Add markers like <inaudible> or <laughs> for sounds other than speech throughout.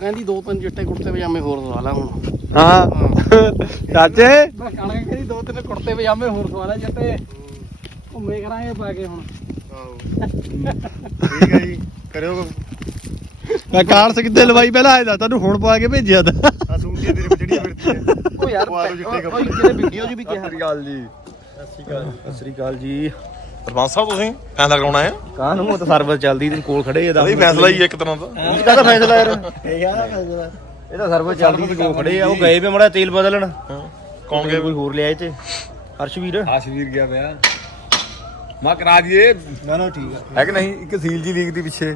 ਕਹਿੰਦੀ ਦੋ ਤਿੰਨ ਚਿੱਟੇ ਕੁੜਤੇ ਪਜਾਮੇ ਹੋਰ ਸਵਾ ਲਾ ਹੁਣ। ਹਾਂ। ਚਾਚੇ? ਮੈਂ ਕਹਣਾ ਕਹਿੰਦੀ ਦੋ ਤਿੰਨ ਕੁੜਤੇ ਪਜਾਮੇ ਹੋਰ ਸਵਾ ਲੈ ਚਿੱਟੇ। ਘੁੰਮੇ ਕਰਾਂਗੇ ਪਾ ਕੇ ਹੁਣ। ਠੀਕ ਹੈ ਜੀ ਕਰਿਓ ਮੈਂ ਕਾਰਸ ਕਿੱਥੇ ਲਵਾਈ ਪਹਿਲਾਂ? ਆਇਆ ਤੈਨੂੰ ਹੁਣ ਪਾ ਕੇ ਭੇਜਿਆ ਤਾਂ। ਆ ਸੂਟੀਆਂ ਤੇਰੇ ਜਿਹੜੀਆਂ ਫਿਰਦੀਆਂ ਉਹ ਯਾਰ ਉਹ ਜਿਹੜੇ ਵੀਡੀਓ 'ਚ ਵੀ ਕਿਹਾ। ਸਤਿ ਸ੍ਰੀ ਅਕਾਲ ਜੀ। ਸਤਿ ਸ੍ਰੀ ਅਕਾਲ ਜੀ। ਸਰਪੰਚ ਸਾਹਿਬ ਤੁਸੀਂ ਫੈਸਲਾ ਕਰਾਉਣਾ ਹੈ ਕਾਹ ਨੂੰ ਉਹ ਤਾਂ ਸਰਵਿਸ ਚੱਲਦੀ ਤੇ ਕੋਲ ਖੜੇ ਇਹਦਾ ਇਹ ਫੈਸਲਾ ਹੀ ਹੈ ਇੱਕ ਤਰ੍ਹਾਂ ਦਾ। ਇਹ ਕਾਹਦਾ ਫੈਸਲਾ ਯਾਰ? ਇਹ ਕਾਹਦਾ ਫੈਸਲਾ? ਇਹ ਤਾਂ ਸਰਵਿਸ ਚੱਲਦੀ ਤੇ ਕੋਲ ਖੜੇ ਆ ਉਹ ਗਏ ਵੇ ਮੜਾ ਤੇਲ ਬਦਲਣ। ਹਾਂ ਕੌਣ ਗਿਆ ਕੋਈ ਹੋਰ ਲਿਆਏ ਤੇ। ਹਰਸ਼ਵੀਰ? ਆਸ਼ਵੀਰ ਗਿਆ ਪਿਆ। ਮਾ ਕਰਾ ਦਈਏ। ਨਾ ਨਾ ਠੀਕ ਆ। ਹੈ ਕਿ ਨਹੀਂ? ਇੱਕ ਸੀਲ ਜੀ ਲੀਕ ਦੀ ਪਿੱਛੇ।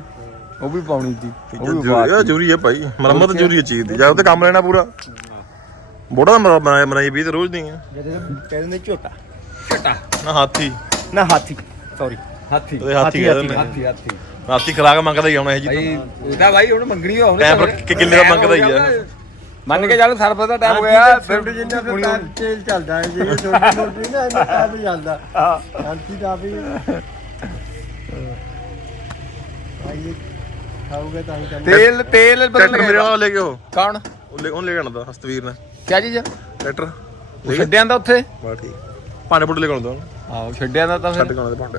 ਉਹ ਵੀ ਪਾਉਣੀ ਸੀ। ਇਹ ਜ਼ਰੂਰੀ ਹੈ ਭਾਈ। ਮੁਰੰਮਤ ਜ਼ਰੂਰੀ ਹੈ ਚੀਜ਼ ਦੀ। ਜਾਂ ਤੇ ਕੰਮ ਲੈਣਾ ਪੂਰਾ। ਬੋੜਾ ਬਣਾਈ ਵੀ ਤੇ ਰੋਜ਼ ਦੀ ਹੈ ਜਦੇ ਕਹਿ ਦਿੰਦੇ ਝੋਟਾ। ਛਟਾ ਨਾ ਹਾਥੀ। ਨਾ ਹਾਥੀ। ਸੌਰੀ ਹਾਥੀ। ਉਹਦੇ ਹਾਥੀ ਹਾਥੀ, ਕਹਿੰਦੇ ਨੇ ਹਾਥੀ ਹਾਥੀ। ਹਾਥੀ ਖਰਾਕ ਮੰਗਦਾ ਹੀ ਆਉਣਾ ਇਹ ਜੀ ਭਾਈ ਉਹਦਾ ਭਾਈ ਹੁਣ ਮੰਗਣੀ ਹੋ ਟਾਈਮ ਪਰ ਕਿ- ਕਿੰਨੇ ਦਾ ਮੰਗਦਾ ਹੀ ਆ? ਮੰਨ ਕੇ ਚੱਲ ਸਰਬਤ ਦਾ ਟਾਈਮ ਹੋਇਆ ਫਿਰ ਤੇਲ ਚੱਲਦਾ ਹੈ ਜੀ ਛੋਟੀ ਛੋਟੀ ਨਾ ਇਹਦਾ ਤਾਂ ਵੀ ਚੱਲਦਾ। ਹਾਥੀ ਦਾ ਵੀ। ਆਈਏ ਖਾਊਗਾ ਤਾਂ ਹੀ ਚੱਲ ਤੇਲ ਤੇਲ ਬਦਲ ਟਰੈਕਟਰ ਮੇਰੇ ਲੈ ਕੇ ਉਹ ਕੌਣ? ਉਹ ਲੈ ਉਹ ਲੈ ਕੇ ਆਉਣਾ ਦਾ ਹਸਤਵੀਰ ਨੇ। ਕਿਆ ਚੀਜ਼ ਟਰੈਕਟਰ। ਉਹ ਛੱਡਿਆਂ ਦਾ ਉੱਥੇ? ਬਾ ਠੀਕ। ਭਾਂਡੇ ਪੁੱਟ ਲੈ ਕੇ ਆਉਂਦਾ ਆਹੋ ਛੱਡਿਆਂ ਦਾ ਤਾਂ ਛੱਡ ਫਿਰ ਦੇ ਭਾਂਡੇ।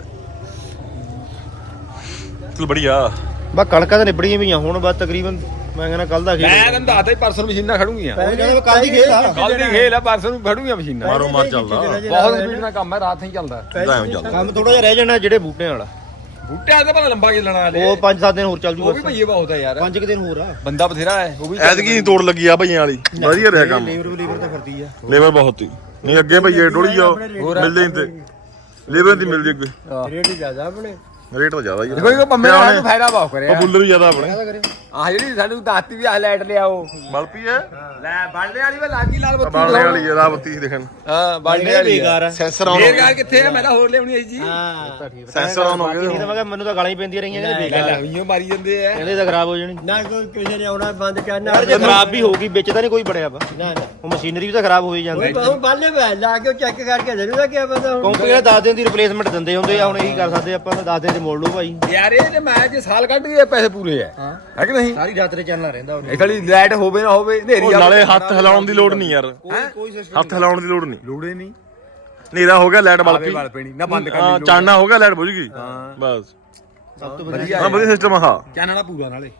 ਚਲ ਬੜੀਆ। ਬਾ ਕਣਕਾਂ ਤਾਂ ਨਿਬੜੀਆਂ ਪਈਆਂ ਹੁਣ ਬਸ ਤਕਰੀਬਨ ਮੈਂ ਕਹਿੰਦਾ ਕੱਲ ਦਾ ਮੈਂ ਖੇਡ ਤੈਨੂੰ ਦੱਸਦਾ ਹੀ ਪਰਸੋਂ ਨੂੰ ਮਸ਼ੀਨਾਂ ਖੜੂਗੀਆਂ। ਮੈਂ ਕਹਿੰਦਾ ਕੱਲ ਦੀ ਖੇਡ ਆ। ਕੱਲ ਦੀ ਖੇਲ ਆ ਪਰਸੋਂ ਨੂੰ ਖੜੂਗੀਆਂ ਮਸ਼ੀਨਾਂ। ਮਾਰੋ ਮਾਰ ਚੱਲਦਾ। ਬਹੁਤ ਸਪੀਡ ਨਾਲ ਕੰਮ ਹੈ ਰਾਤ ਨਹੀਂ ਚੱਲਦਾ। ਇਦਾਂ ਐਵੇਂ ਚੱਲਦਾ। ਕੰਮ ਥੋੜਾ ਜਿਹਾ ਰਹਿ ਜਾਣਾ ਜਿਹੜੇ ਬੂਟਿਆਂ ਵਾਲਾ। ਬੂਟਿਆਂ ਤੇ ਭਲਾ ਲੰਬਾ ਚੱਲਣਾ ਵਾਲੇ ਉਹ 5-7 ਦਿਨ ਹੋਰ ਚੱਲ ਉਹ ਵੀ ਜੂਗਾ ਭਈਏ ਬਹੁਤ ਆ ਯਾਰ। 5 ਕਿ ਦਿਨ ਹੋਰ ਆ। ਬੰਦਾ ਬਥੇਰਾ ਹੈ ਉਹ ਵੀ ਐਤਕੀ ਨਹੀਂ ਤੋੜ ਲੱਗੀ ਆ ਭਈਆਂ ਵਾਲੀ। ਵਧੀਆ ਰਿਹਾ ਕੰਮ। ਲੇਬਰ ਲੇਬਰ ਤਾਂ ਫਿਰਦੀ ਆ। ਲੇਬਰ ਬਹੁਤ ਹੀ। ਨਹੀਂ ਅੱਗੇ ਭਈਏ ਡੋਲੀ ਜਾਓ। ਮਿਲਦੇ ਨਹੀਂ ਤੇ ਲੇਬਰ ਦੀ ਮਿਲਦੀ ਅੱਗੇ ਰੇਟ ਜ਼ਿਆਦਾ ਆਪਣੇ? ਰੇਟ ਤਾਂ ਜ਼ਿਆਦਾ ਹੀ ਦੇਖੋ ਇਹ ਪੰਮੇ ਸਾਨੂੰ ਫਾਇਦਾ ਬਹੁਤ ਕਰਿਆ। ਪਪੂਲਰ ਵੀ ਜ਼ਿਆਦਾ ਆਪਣੇ। ਆਹ ਜਿਹੜੀ ਸਾਨੂੰ ਦਾਤੀ ਵੀ ਆ ਲਾਈਟ ਲਿਆਓ। ਮਲਪੀ ਹੈ? ਲੈ ਬਾਲਣੇ ਵਾਲੀ ਵਾ ਲਾਗੀ ਲਾਲ ਬੱਤੀ ਬਾਲਣੇ ਵਾਲੀ ਹੈ ਰਾਵਤੀ ਦੇਖਣ। ਹਾਂ ਬਾਲਣੇ ਵਾਲੀ ਬੇਕਾਰ ਆ। ਸੈਂਸਰ ਆਨ ਫੇਰ ਯਾਰ ਕਿੱਥੇ ਹੈ ਮੈਂ ਤਾਂ ਹੋਰ ਲਿਆਉਣੀ ਹੈ ਜੀ। ਹਾਂ। ਠੀਕ ਸੈਂਸਰ ਆਨ ਹੋ ਨਹੀਂ ਗਏ ਤਾਂ ਮੈਂ ਕਿਹਾ ਮੈਨੂੰ ਤਾਂ ਗਾਲਾਂ ਹੀ ਪੈਂਦੀਆਂ ਰਹੀਆਂ ਕਹਿੰਦੇ ਬੇਕਾਰ ਲੈ ਮਾਰੀ ਜਾਂਦੇ ਆ। ਕਹਿੰਦੇ ਤਾਂ ਖਰਾਬ ਹੋ ਜਾਣੀ। ਨਾ ਕੋਈ ਕਿਸੇ ਨੇ ਆਉਣਾ ਬੰਦ ਕਰਨਾ ਯਾਰ ਜੇ ਖਰਾਬ ਵੀ ਹੋਊਗੀ ਵਿੱਚ ਤਾਂ ਨਹੀਂ ਕੋਈ ਬੜਿਆ ਵਾ। ਨਾ ਨਾ। ਉਹ ਮਸ਼ੀਨਰੀ ਵੀ ਤਾਂ ਖਰਾਬ ਹੋ ਹੀ ਜਾਂਦੀ। ਉਹ ਬਾਲੇ ਵੇ ਲਾ ਕੇ ਚੈੱਕ ਕਰਕੇ ਦੇ ਦੂਗਾ ਕੀ ਪਤਾ ਹੁਣ ਕੰਪਨੀ ਨੇ 10 ਦਿਨ ਦੀ ਰਿਪਲੇਸਮੈਂਟ ਦਿੰਦੇ ਹੁੰਦੇ ਆ ਹੁਣ ਇਹੀ ਕਰ ਸਕਦੇ ਆਪਾਂ ਤਾਂ 10 ਦਿਨ ਚ ਮੋੜ ਲਓ ਭਾਈ। ਯਾਰ ਇਹ ਜੇ ਮੈਂ ਜੇ ਸਾਲ ਕੱਢ ਗਏ ਪੈਸੇ ਪੂਰੇ ਆ। ਹੈ। ਕਿ ਨਹੀਂ? ਸਾਰੀ ਰਾਤ ਤੇ ਚੱਲਣਾ ਰਹਿੰਦਾ ਇਹ ਖਾਲੀ ਲਾਈਟ ਹੋਵੇ ਨਾ ਹੋਵੇ ਹਨੇਰੀ ਉਹ ਨਾਲੇ ਹੱਥ ਹਿਲਾਉਣ ਦੀ ਲੋੜ ਨਹੀਂ ਯਾਰ। ਕੋਈ ਸਿਸਟਮ ਹੱਥ ਹਿਲਾਉਣ ਦੀ ਲੋੜ ਨਹੀਂ। ਲੋੜੇ ਨਹੀਂ। ਹਨੇਰਾ ਹੋ ਗਿਆ ਲਾਈਟ ਬਲਪੀ ਵਾਲ ਪੈਣੀ ਨਾ ਬੰਦ ਹਾਂ ਕਰਨੀ ਲੋੜ। ਚਾਨਣਾ ਹੋ ਗਿਆ ਲਾਈਟ ਬੁਝ ਗਈ। ਬਸ। ਸਭ ਤੋਂ ਵਧੀਆ ਹਾਂ ਵਧੀਆ ਸਿਸਟਮ ਹਾਂ। ਚਾਨਣਾ ਪੂਰਾ ਨਾਲੇ।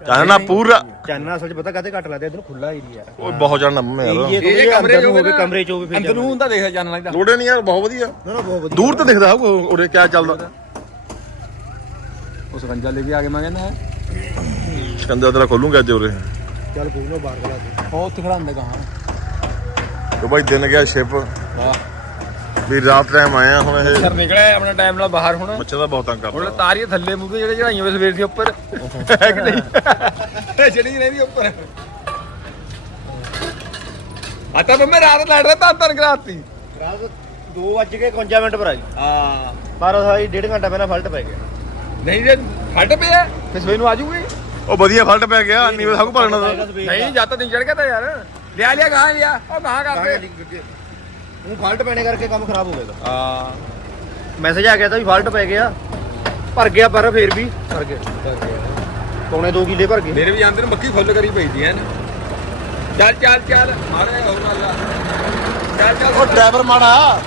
ਚਾਨਣਾ ਪੂਰਾ। ਚਾਨਣਾ ਅਸਲ ਚ ਪਤਾ ਕਾਤੇ ਘੱਟ ਲੱਗਦਾ ਇਧਰ ਖੁੱਲਾ ਏਰੀਆ ਉਹ ਬਹੁਤ ਚਾਨਣਾ ਮੈਂ ਯਾਰ। ਇਹ ਜੇ ਕਮਰੇ ਚ ਹੋਵੇ ਕਮਰੇ ਚ ਹੋਵੇ ਫਿਰ ਅੰਦਰ ਨੂੰ ਹੁੰਦਾ ਦੇਖ ਚਾਨਣਾ ਇਹਦਾ। ਲੋੜੇ ਨਹੀਂ ਯਾਰ ਬਹੁਤ ਵਧੀਆ। ਨਾ ਨਾ ਬਹੁਤ ਵਧੀਆ। ਦੂਰ ਤੇ ਦਿਖਦਾ ਹੋਊ ਉਰੇ ਕਿਆ ਚੱਲਦਾ। ਉਸ ਗੰਜਾ ਲੈ ਕੇ ਆ ਕੇ ਮੈਂ ਕਹਿੰਦਾ ਸਕੰਦਾ ਤੇਰਾ ਖੋਲੂਗਾ ਅੱਜ ਉਰੇ। ਚੱਲ ਕੋਈ ਨਾ ਬਾਹਰ ਬਲਾ ਦੇ। ਉਹ ਉੱਥੇ ਖੜਾ ਹੁੰਦਾ ਕਹਾਂ? ਤੇ ਭਾਈ ਦਿਨ ਗਿਆ ਸ਼ਿਪ ਵਾਹ। ਵੀ ਰਾਤ ਟਾਈਮ ਆਇਆ ਹੁਣ ਇਹ। ਸਰ ਨਿਕਲਿਆ ਆਪਣਾ ਟਾਈਮ ਨਾਲ ਬਾਹਰ ਹੁਣ। ਬੱਚਾ ਦਾ ਬਹੁਤ ਤੰਗ ਹੁਣ ਕਰਦਾ ਤਾਰੀਆਂ ਥੱਲੇ ਮੂਹਰੇ ਜਿਹੜੇ ਚੜਾਈਆਂ ਵੇ ਸਵੇਰ ਦੀ ਉੱਪਰ। ਹੈ ਕਿ ਨਹੀਂ? ਉੱਪਰ। ਆਤਾ ਮੈਂ ਰਾਤ ਲੜ ਰਿਹਾ ਤਾਂ ਤਨ ਕਰਾਤੀ। ਰਾਤ 2 ਵੱਜ ਕੇ 51 ਮਿੰਟ ਪਰ ਆ ਗਈ ਹਾਂ। ਪਰ ਸਾਈ ਡੇਢ ਘੰਟਾ ਪਹਿਲਾਂ ਫਲਟ ਪੈ ਗਿਆ। ਨਹੀਂ ਜੇ ਫਟ ਪਿਆ ਫਿਰ ਸਵੇਰ ਨੂੰ ਆ ਜੂਗੀ ਉਹ ਵਧੀਆ ਫਲਟ ਪੈ ਗਿਆ ਨੀਵੇਂ ਸਭ ਭਰਨਾ ਦਾ ਨਹੀਂ ਜਦ ਤੱਕ ਨਹੀਂ ਚੜ ਗਿਆ ਤਾਂ ਯਾਰ। ਲਿਆ ਲਿਆ ਗਾਂ ਲਿਆ। ਉਹ ਗਾਂ ਕਰਦੇ ਉਹ ਫਲਟ ਪੈਣੇ ਕਰਕੇ ਕੰਮ ਖਰਾਬ ਹੋ ਗਿਆ ਇਹਦਾ। ਹਾਂ। ਮੈਸੇਜ ਆ ਗਿਆ ਤਾਂ ਵੀ ਫਾਲਟ ਪੈ ਗਿਆ। ਭਰ ਗਿਆ ਪਰ ਫੇਰ ਵੀ। ਭਰ ਗਿਆ ਪੌਣੇ 2 ਕਿੱਲੇ ਭਰ ਗਏ। ਮੇਰੇ ਵੀ ਜਾਂਦੇ ਨੇ ਮੱਕੀ ਫੁੱਲ ਕਰੀ ਪਈ ਦੀ ਐਨ। ਚੱਲ ਚੱਲ ਚੱਲ। ਮਾਰੇ ਹੋਰ ਅੱਲਾ ਚੱਲ ਚੱਲ। ਉਹ ਡਰਾਈਵਰ ਮਾੜਾ।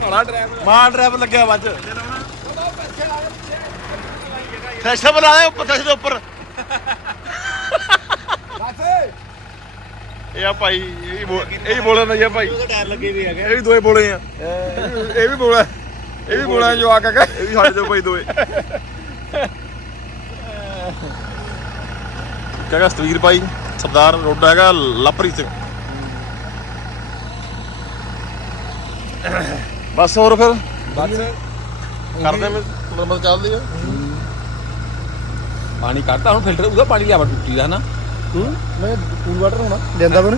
ਮਾੜਾ ਡਰਾਈਵਰ ਮਾਂ ਡਰਾਈਵਰ ਲੱਗਿਆ ਵੱਜ। ਥ੍ਰੈਸ਼ਰ ਬਣਾ ਦੇ ਉੱਪਰ ਥ੍ਰੈਸ਼ਰ ਦੇ ਉੱਪਰ। ਇਹ ਆ ਭਾਈ ਇਹ ਹੀ ਬੋਲ ਇਹ ਹੀ ਬੋਲਣ ਨਹੀਂ ਆ ਭਾਈ। ਉਹਦੇ ਟਾਇਰ ਲੱਗੇ ਵੀ ਹੈਗੇ। ਇਹ ਵੀ ਦੋਏ ਬੋਲੇ ਆ। ਇਹ ਵੀ ਬੋਲਾ ਇਹ ਵੀ ਬੋਲਾ ਜੋ ਆ ਕੇ ਇਹ ਵੀ ਸਾਡੇ ਤੋਂ ਭਾਈ ਦੋਏ ਕਹਗਾ ਸਤਵੀਰ ਭਾਈ? ਸਰਦਾਰ ਰੋਡਾ ਹੈਗਾ ਲਪਰੀ ਸਿੰਘ ਬਸ ਹੋਰ ਫਿਰ? ਬਸ। ਕਰਦੇ ਮੈਂ ਮਰਮਤ ਚੱਲਦੀ ਆ। ਪਾਣੀ ਕੱਢਤਾ ਹੁਣ ਫਿਲਟਰ ਉਹਦਾ ਪਾਣੀ ਲਿਆਵਾ ਟੁੱਟੀ ਦਾ ਨਾ ਤੂੰ ਮੈਂ ਕੂਲ ਵਾਟਰ ਹੋਣਾ। ਲੈਂਦਾ ਬਣ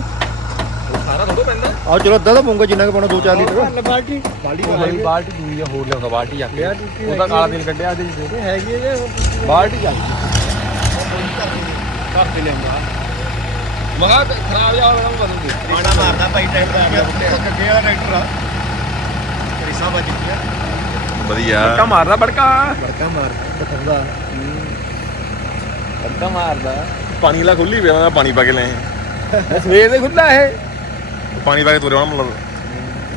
ਸਾਰਾ ਥੋੜਾ ਪੈਂਦਾ। ਆ ਚਲੋ ਅੱਧਾ ਤਾਂ ਪਊਗਾ ਜਿੰਨਾ ਕਿ ਪਾਉਣਾ 2-4 ਲੀਟਰ। ਬਾਲਟੀ। ਬਾਲਟੀ ਉਹ ਮੇਰੀ ਬਾਲਟੀ ਦੂਈ ਆ ਹੋਰ ਲਿਆਉਂਦਾ ਬਾਲਟੀ ਜਾ ਕੇ। ਉਹਦਾ ਕਾਲਾ ਦਿਨ ਕੱਢਿਆ ਉਹਦੇ ਵਿੱਚ ਹੈਗੀ ਜੇ ਬਾਲਟੀ ਜਾ ਘਰ ਤੇ ਲਿਆਉਂਦਾ। ਮਗਾ ਖਰਾਬ ਜਾ ਹੋਣਾ ਬਦਲਦੇ ਮਾੜਾ ਮਾਰਦਾ ਭਾਈ ਟਰੈਕਟਰ ਆ ਗਿਆ। ਕੱਗੇ ਵਾਲਾ ਟਰੈਕਟਰ ਆ? ਰਿਸਾ ਵੱਜ ਗਿਆ ਵਧੀਆ। ਬੜਕਾ ਮਾਰਦਾ ਬੜਕਾ। ਬੜਕਾ ਮਾਰਦਾ ਪਤੰਦਾ ਬੜਕਾ ਮਾਰਦਾ। ਪਾਣੀ ਲਾ ਖੁੱਲੀ ਪਿਆ ਮੈਂ ਪਾਣੀ ਪਾ ਕੇ ਲੈ ਸਵੇਰ ਦੇ ਖੁੱਲਾ ਇਹ। ਪਾਣੀ ਪਾ ਕੇ ਤੁਰਿਆ ਹੋਣਾ ਮਤਲਬ।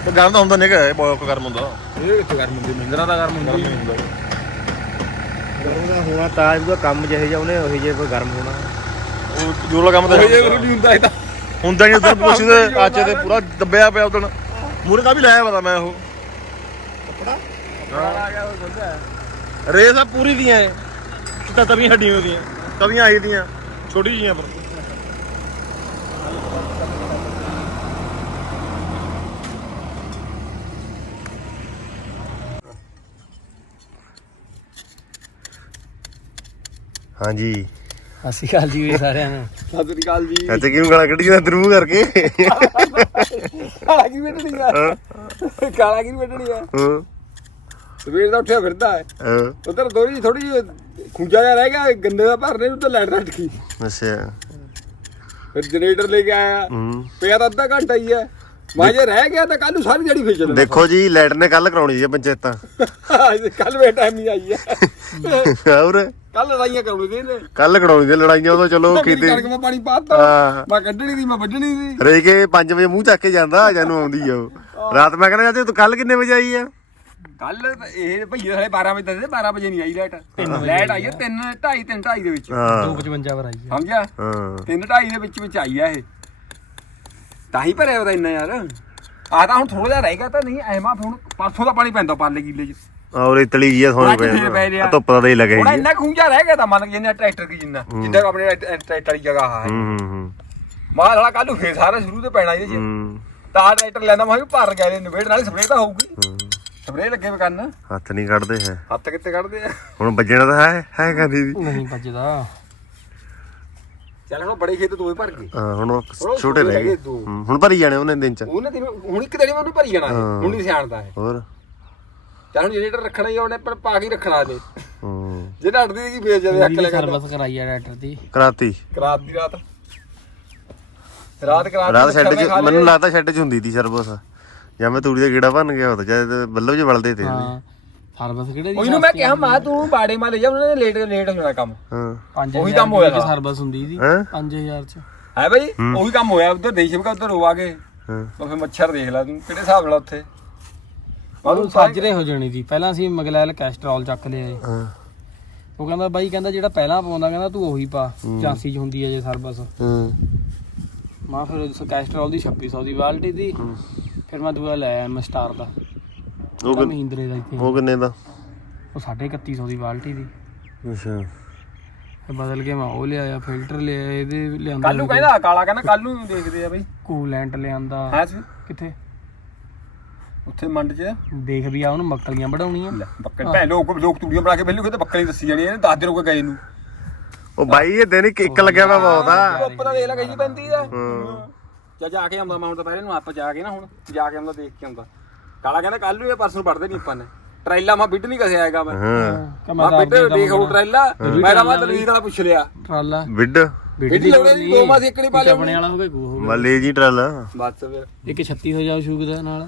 ਤੇ ਗਰਮ ਤਾਂ ਹੁੰਦਾ ਕਿ ਬਹੁਤ ਗਰਮ ਹੁੰਦਾ। ਇਹ ਕਿੱਥੇ ਗਰਮ ਹੁੰਦੀ ਮਹਿੰਦਰਾ ਦਾ ਗਰਮ ਹੁੰਦੀ। ਉਹਦਾ ਹੋਣਾ ਤਾਂ ਇਹਦਾ ਕੰਮ ਜਿਹੇ ਜਿਹਾ ਉਹਨੇ ਉਹੀ ਜਿਹੇ ਗਰਮ ਹੋਣਾ। ਉਹ ਦਾ ਕੰਮ ਤਾਂ ਉਹ ਨਹੀਂ ਹੁੰਦਾ। ਇਹ ਤਾਂ। ਹੁੰਦਾ ਨਹੀਂ ਉਦੋਂ ਪੁੱਛਦੇ ਅੱਜ ਤੇ ਪੂਰਾ ਦੱਬਿਆ ਪਿਆ ਉਦੋਂ ਮੂਰੇ ਕਾ ਵੀ ਲਾਇਆ ਪਤਾ ਮੈਂ ਉਹ। ਆ ਗਿਆ ਉਹ ਖੁੱਲਾ ਰੇਸ ਆ ਪੂਰੀ ਦੀਆਂ ਤਾਂ ਤਵੀਆਂ ਹੱਡੀਆਂ ਉਹਦੀਆਂ। ਤਵੀਆਂ ਆਈ ਦੀਆਂ ਛੋਟੀ ਜੀਆਂ ਪਰ। ਹਾਂਜੀ। ਅਸੀਂ ਕਾਲ ਜੀ ਵੀ ਸਾਰਿਆਂ ਨੂੰ। ਸਤਿ ਸ੍ਰੀ ਅਕਾਲ ਜੀ। ਇੱਥੇ ਕਿਉਂ ਗਾਲਾਂ ਕੱਢੀ ਜਾਂਦਾ ਦਰੂ ਕਰਕੇ? ਕਾਲਾ ਕੀ ਬੈਠਣੀ ਆ ਕਾਲਾ ਕੀ ਬੈਠਣੀ ਆ ਹਾਂ। ਸਵੇਰ ਦਾ ਉੱਠਿਆ ਫਿਰਦਾ ਹੈ। ਹਾਂ। ਉਧਰ ਦੋਰੀ ਥੋੜੀ ਖੂੰਜਾ ਜਿਹਾ ਰਹਿ ਗਿਆ ਗੰਦੇ ਦਾ ਭਰਨੇ ਨੂੰ ਤਾਂ ਲੈਟ ਰੱਟ ਗਈ ਅੱਛਾ। ਫਿਰ ਜਨਰੇਟਰ ਲੈ ਕੇ ਆਇਆ। ਪਿਆ ਤਾਂ ਅੱਧਾ ਘੰਟਾ ਹੀ ਹੈ। ਮੈਂ ਜੇ ਰਹਿ ਗਿਆ ਤਾਂ ਕੱਲ ਨੂੰ ਸਾਰੀ ਜੜੀ ਫੇਰ ਚੱਲਣਾ। ਦੇਖੋ ਜੀ ਲਾਈਟ ਨੇ ਕੱਲ ਕਰਾਉਣੀ ਸੀ ਪੰਚਾਇਤਾਂ। ਕੱਲ ਵੇ ਟਾਈਮ ਹੀ ਆਈ ਹੈ। ਹੋਰ? ਕੱਲ ਲੜਾਈਆਂ ਕਰਾਉਣੀ ਸੀ ਇਹਨੇ। ਕੱਲ ਕਰਾਉਣੀ ਸੀ ਲੜਾਈਆਂ ਉਦੋਂ ਚਲੋ ਕਿਤੇ ਕਣਕ ਮੈਂ ਪਾਣੀ ਪਾਤਾ। ਮੈਂ ਕੱਢਣੀ ਸੀ ਮੈਂ ਵੱਢਣੀ ਸੀ। ਰੇ ਕੇ 5 ਵਜੇ ਮੂੰਹ ਚੱਕ ਕੇ ਜਾਂਦਾ ਜਾਨੂੰ ਆਉਂਦੀ ਆ ਉਹ। ਰਾਤ ਮੈਂ ਕਹਿੰਦਾ ਜਾਂਦੇ ਤੂੰ ਕੱਲ ਕਿੰਨੇ ਵਜੇ ਆਈ ਆ? ਕੱਲ ਇਹ ਭਈਏ ਸਾਲੇ 12 ਵਜੇ ਦੱਸਦੇ 12 ਵਜੇ ਨਹੀਂ ਆਈ ਲਾਈਟ ਲਾਈਟ ਆਈ ਹੈ 3 2:30 3 2:30 ਦੇ ਵਿੱਚ। ਹਾਂ। 255 ਪਰ ਆਈ ਹੈ ਸਮਝਿਆ? ਹਾਂ। 3 2:30 ਦੇ ਵਿੱਚ ਵਿੱਚ ਆਈ ਆ ਇਹ। ਤਾਂ ਹੀ ਭਰਿਆ ਉਹਦਾ ਇੰਨਾ ਯਾਰ। ਆ ਤਾਂ ਹੁਣ ਥੋੜਾ ਜਿਹਾ ਰਹਿ ਗਿਆ ਤਾਂ ਨਹੀਂ ਐਮਾ ਹੁਣ ਪਰਸੋਂ ਦਾ ਪਾਣੀ ਪੈਂਦਾ ਪਾਲੇ ਕਿੱਲੇ 'ਚ। ਔਰ ਇਤਲੀ ਜੀ ਆ ਸੋਣੀ ਅੱਜ ਫੇਰ ਪੈ ਪੈ ਰਿਹਾ। ਧੁੱਪ ਦਾ ਹੀ ਲੱਗੇ ਹੁਣ ਇੰਨਾ ਖੂੰਜਾ ਰਹਿ ਗਿਆ ਤਾਂ ਮੰਨ ਕੇ ਜਿੰਨਾ ਟਰੈਕਟਰ ਕੀ ਜਿੰਨਾ ਜਿੱਦਾਂ ਆਪਣੇ ਟਰੈ- ਟਰੈਕਟਰ ਦੀ ਜਗ੍ਹਾ ਹੈ ਹੂੰ ਹੂੰ। ਹੂੰ ਮਾਂ ਸਾਲਾ ਕੱਲ ਫੇਰ ਸਾਰਾ ਸ਼ੁਰੂ ਤੇ ਪੈਣਾ ਇਹਦੇ 'ਚ। ਹੂੰ। ਤਾਂ ਟਰੈਕਟਰ ਲੈਂਦਾ ਮੈਂ ਵੀ ਭਰ ਗਿਆ ਨਵੇੜ ਨਾਲ ਸਪਰੇਅ ਤਾਂ ਹੋਊਗੀ। ਹੂੰ। ਸਪਰੇਅ ਲੱਗੇ ਵੇ ਕਰਨ ਹੱਥ ਨਹੀਂ ਕੱਢਦੇ ਹੈ। ਹੱਥ ਕਿੱਥੇ ਕੱਢਦੇ ਆ? ਹੁਣ ਵੱਜਣਾ ਤਾਂ ਹੈ ਹੈ ਕਦੀ ਵੀ। ਨਹੀਂ ਵੱਜਦਾ। ਚੱਲ ਹੁਣ ਬੜੇ ਖੇਤ ਦੋਏ ਭਰ ਗਏ। ਹਾਂ, ਹੁਣ ਉਹ ਛੋਟੇ ਰਹਿ ਗਏ। ਦੋ। ਹੂੰ, ਹੁਣ ਭਰੀ ਜਾਣੇ ਉਹਨੇ ਦਿਨ ਚ। ਉਹਨੇ ਤੇ ਹੁਣ ਇੱਕ ਦਿਨ ਉਹਨੂੰ ਭਰੀ ਜਾਣਾ ਇਹ, ਹਾਂ। ਹੁਣ ਨਹੀਂ ਸਿਆਣਦਾ ਹੈ ਹੋਰ? ਚੱਲ ਹੁਣ ਜਨਰੇਟਰ ਰੱਖਣਾ ਹੀ ਆ, ਉਹਨੇ ਪਰ ਪਾ ਕੇ ਹੀ ਰੱਖਣਾ ਨੇ ਹੂੰ। ਜੇ ਡੱਟਦੀ ਸੀ ਫੇਰ ਜਦੇ ਅੱਕ ਲਗਾ ਸਰਵਿਸ ਕਰਾਈ ਆ ਡਾਕਟਰ ਦੀ। ਕਰਾਤੀ। ਰਾਤ। ਦੀ ਰਾਤ ਰਾਤ ਰਾਤ ਸ਼ੈੱਡ ਚ ਮੈਨੂੰ ਲੱਗਦਾ ਸ਼ੈੱਡ ਚ ਹੁੰਦੀ ਸੀ ਸਰਬਸ ਜਾਂ ਮੈਂ ਤੂੜੀ ਦਾ ਗੇੜਾ ਭੰਨ ਗਿਆ ਹੁੰਦਾ ਜਦ ਬੱਲਬ ਚ ਵਲਦੇ ਤੇ ਹਾਂ ਸਰਵਿਸ ਕਿਹੜੇ ਦੀ ਉਹਨੂੰ ਮੈਂ ਕਿਹਾ ਮਾ ਤੂੰ ਬਾੜੇ ਮਾ ਲੈ ਜਾ ਉਹਨਾਂ ਨੇ ਲੇਟ ਲੇਟ ਹੋਣਾ ਕੰਮ। ਹਾਂ। ਉਹੀ ਕੰਮ ਹੋਇਆ ਤਾ। ਸਰਵਿਸ ਹੁੰਦੀ ਸੀ ਹੈਂ? 5000 ਚ। ਹੈ ਭਾਈ ਉਹੀ ਕੰਮ ਹੋਇਆ ਉਧਰ ਦੇਸ਼ ਵੀ ਉਧਰ ਰੋਵਾ ਕੇ। ਹਾਂ। ਉਹ ਫੇ ਮੱਛਰ ਦੇਖ ਲੈ ਤੂੰ ਕਿਹੜੇ ਹਿਸਾਬ ਨਾਲ ਉੱਥੇ? ਉਹਨੂੰ ਸਾਜਰੇ ਹੋ ਜਾਣੀ ਸੀ। ਪਹਿਲਾਂ ਅਸੀਂ ਮਗਲੈਲ ਕੈਸਟਰੋਲ ਚੱਕ ਲਿਆ ਹਾਂ। ਉਹ ਕਹਿੰਦਾ ਬਾਈ ਕਹਿੰਦਾ ਜਿਹੜਾ ਪਹਿਲਾਂ ਪਾਉਂਦਾ ਕਹਿੰਦਾ ਤੂੰ ਉਹੀ ਪਾ। ਚਾਂਸੀ ਚ ਹੁੰਦੀ ਹੈ ਜੇ ਸਰਵਿਸ। ਹਾਂ। ਮੈਂ ਫਿਰ ਉਸ ਕੈਸਟਰੋਲ ਦੀ 2600 ਦੀ ਬਾਲਟੀ ਦੀ। ਫਿਰ ਮੈਂ ਦੂਆ ਲੈ ਆਇਆ ਮੈਂ ਸਟਾਰ ਦਾ। ਉਹ ਕਿੰਨ- ਮਹਿੰਦਰੇ ਦਾ ਇੱਥੇ। ਉਹ ਕਿੰਨੇ ਦਾ? ਉਹ 3150 ਦੀ ਬਾਲਟੀ ਦੀ। ਅੱਛਾ। ਫਿਰ ਬਦਲ ਕੇ ਮੈਂ ਉਹ ਲਿਆਇਆ ਫਿਲਟਰ ਲਿਆਇਆ ਇਹਦੇ ਲਿਆਂਦਾ ਕੱਲ ਨੂੰ ਕਹਿੰਦਾ ਕਾਲਾ ਕਹਿੰਦਾ ਕੱਲ ਨੂੰ ਦੇਖਦੇ ਆ ਬਈ। ਕੂਲੈਂਟ ਲਿਆਂਦਾ। ਹੈ ਸੀ? ਕਿੱਥੇ? ਉੱਥੇ ਮੰਡ 'ਚ। ਦੇਖ ਵੀ ਆ ਉਹਨੂੰ ਮੱਕਲੀਆਂ ਵਢਾਉਣੀਆਂ ਬੱਕਲ ਭੈ ਲੋਕ ਲੋਕ ਤੂੜੀਆਂ ਬਣਾ ਕੇ ਬੈਲੂ ਕਿਤੇ ਬੱਕਲੀ ਦੱਸੀ ਜਾਣੀ ਇਹਨੇ ਦੱਸ ਦਿਨ ਹੋ ਗਏ ਗਏ ਨੂੰ। ਉਹ ਬਾਈ ਇਹ ਦਿਨ ਇੱਕ ਇੱਕ ਲੱਗਿਆ ਵਾ ਬਹੁਤ ਆ। ਧੁੱਪ ਤਾਂ ਦੇਖ ਲੈ ਗਈ ਪੈਂਦੀ ਆ। ਹਾਂ। ਜਾ ਜਾ ਕੇ ਆਉਂਦਾ ਮੈਂ ਹੁਣ ਦੁਪਹਿਰੇ ਨੂੰ ਆਪਾਂ ਜਾ ਕੇ ਨਾ ਹੁਣ ਜਾ ਕੇ ਆਉਂਦਾ ਦੇਖ ਕੇ ਆਉਂਦਾ। ਕਾਲਾ ਕਹਿੰਦਾ ਕੱਲ ਨੂੰ ਇਹ ਪਰਸੋਂ ਨੂੰ ਪੜਦੇ ਨਹੀਂ ਆਪਾਂ ਨੇ। ਟਰੈਲਾ ਮੈਂ ਬਿੱਡ ਨਹੀਂ ਕਸਿਆ ਹੈਗਾ ਮੈਂ। ਹਾਂ। ਮੈਂ ਬਿੱਡ ਦੇਖ ਉਹ ਟਰੈਲਾ ਮੇਰਾ ਮੈਂ ਤਲਵੀਰ ਵਾਲਾ ਪੁੱਛ ਲਿਆ। ਟਰਾਲਾ। ਵਿੱਡ ਬਿੱਡ ਲਾਉਣੇ ਦੀ ਦੋ ਮਾਸ ਇੱਕੜੀ ਪਾ ਲਿਆ ਆਪਣੇ ਵਾਲਾ ਹੋਵੇ ਕੋ ਹੋਵੇ ਮੱਲੇ ਜੀ ਟਰਾਲਾ। ਬਸ ਫਿਰ। ਇੱਕ 36 ਹੋ ਜਾਓ ਸ਼ੂਕ ਦਾ ਨਾਲ।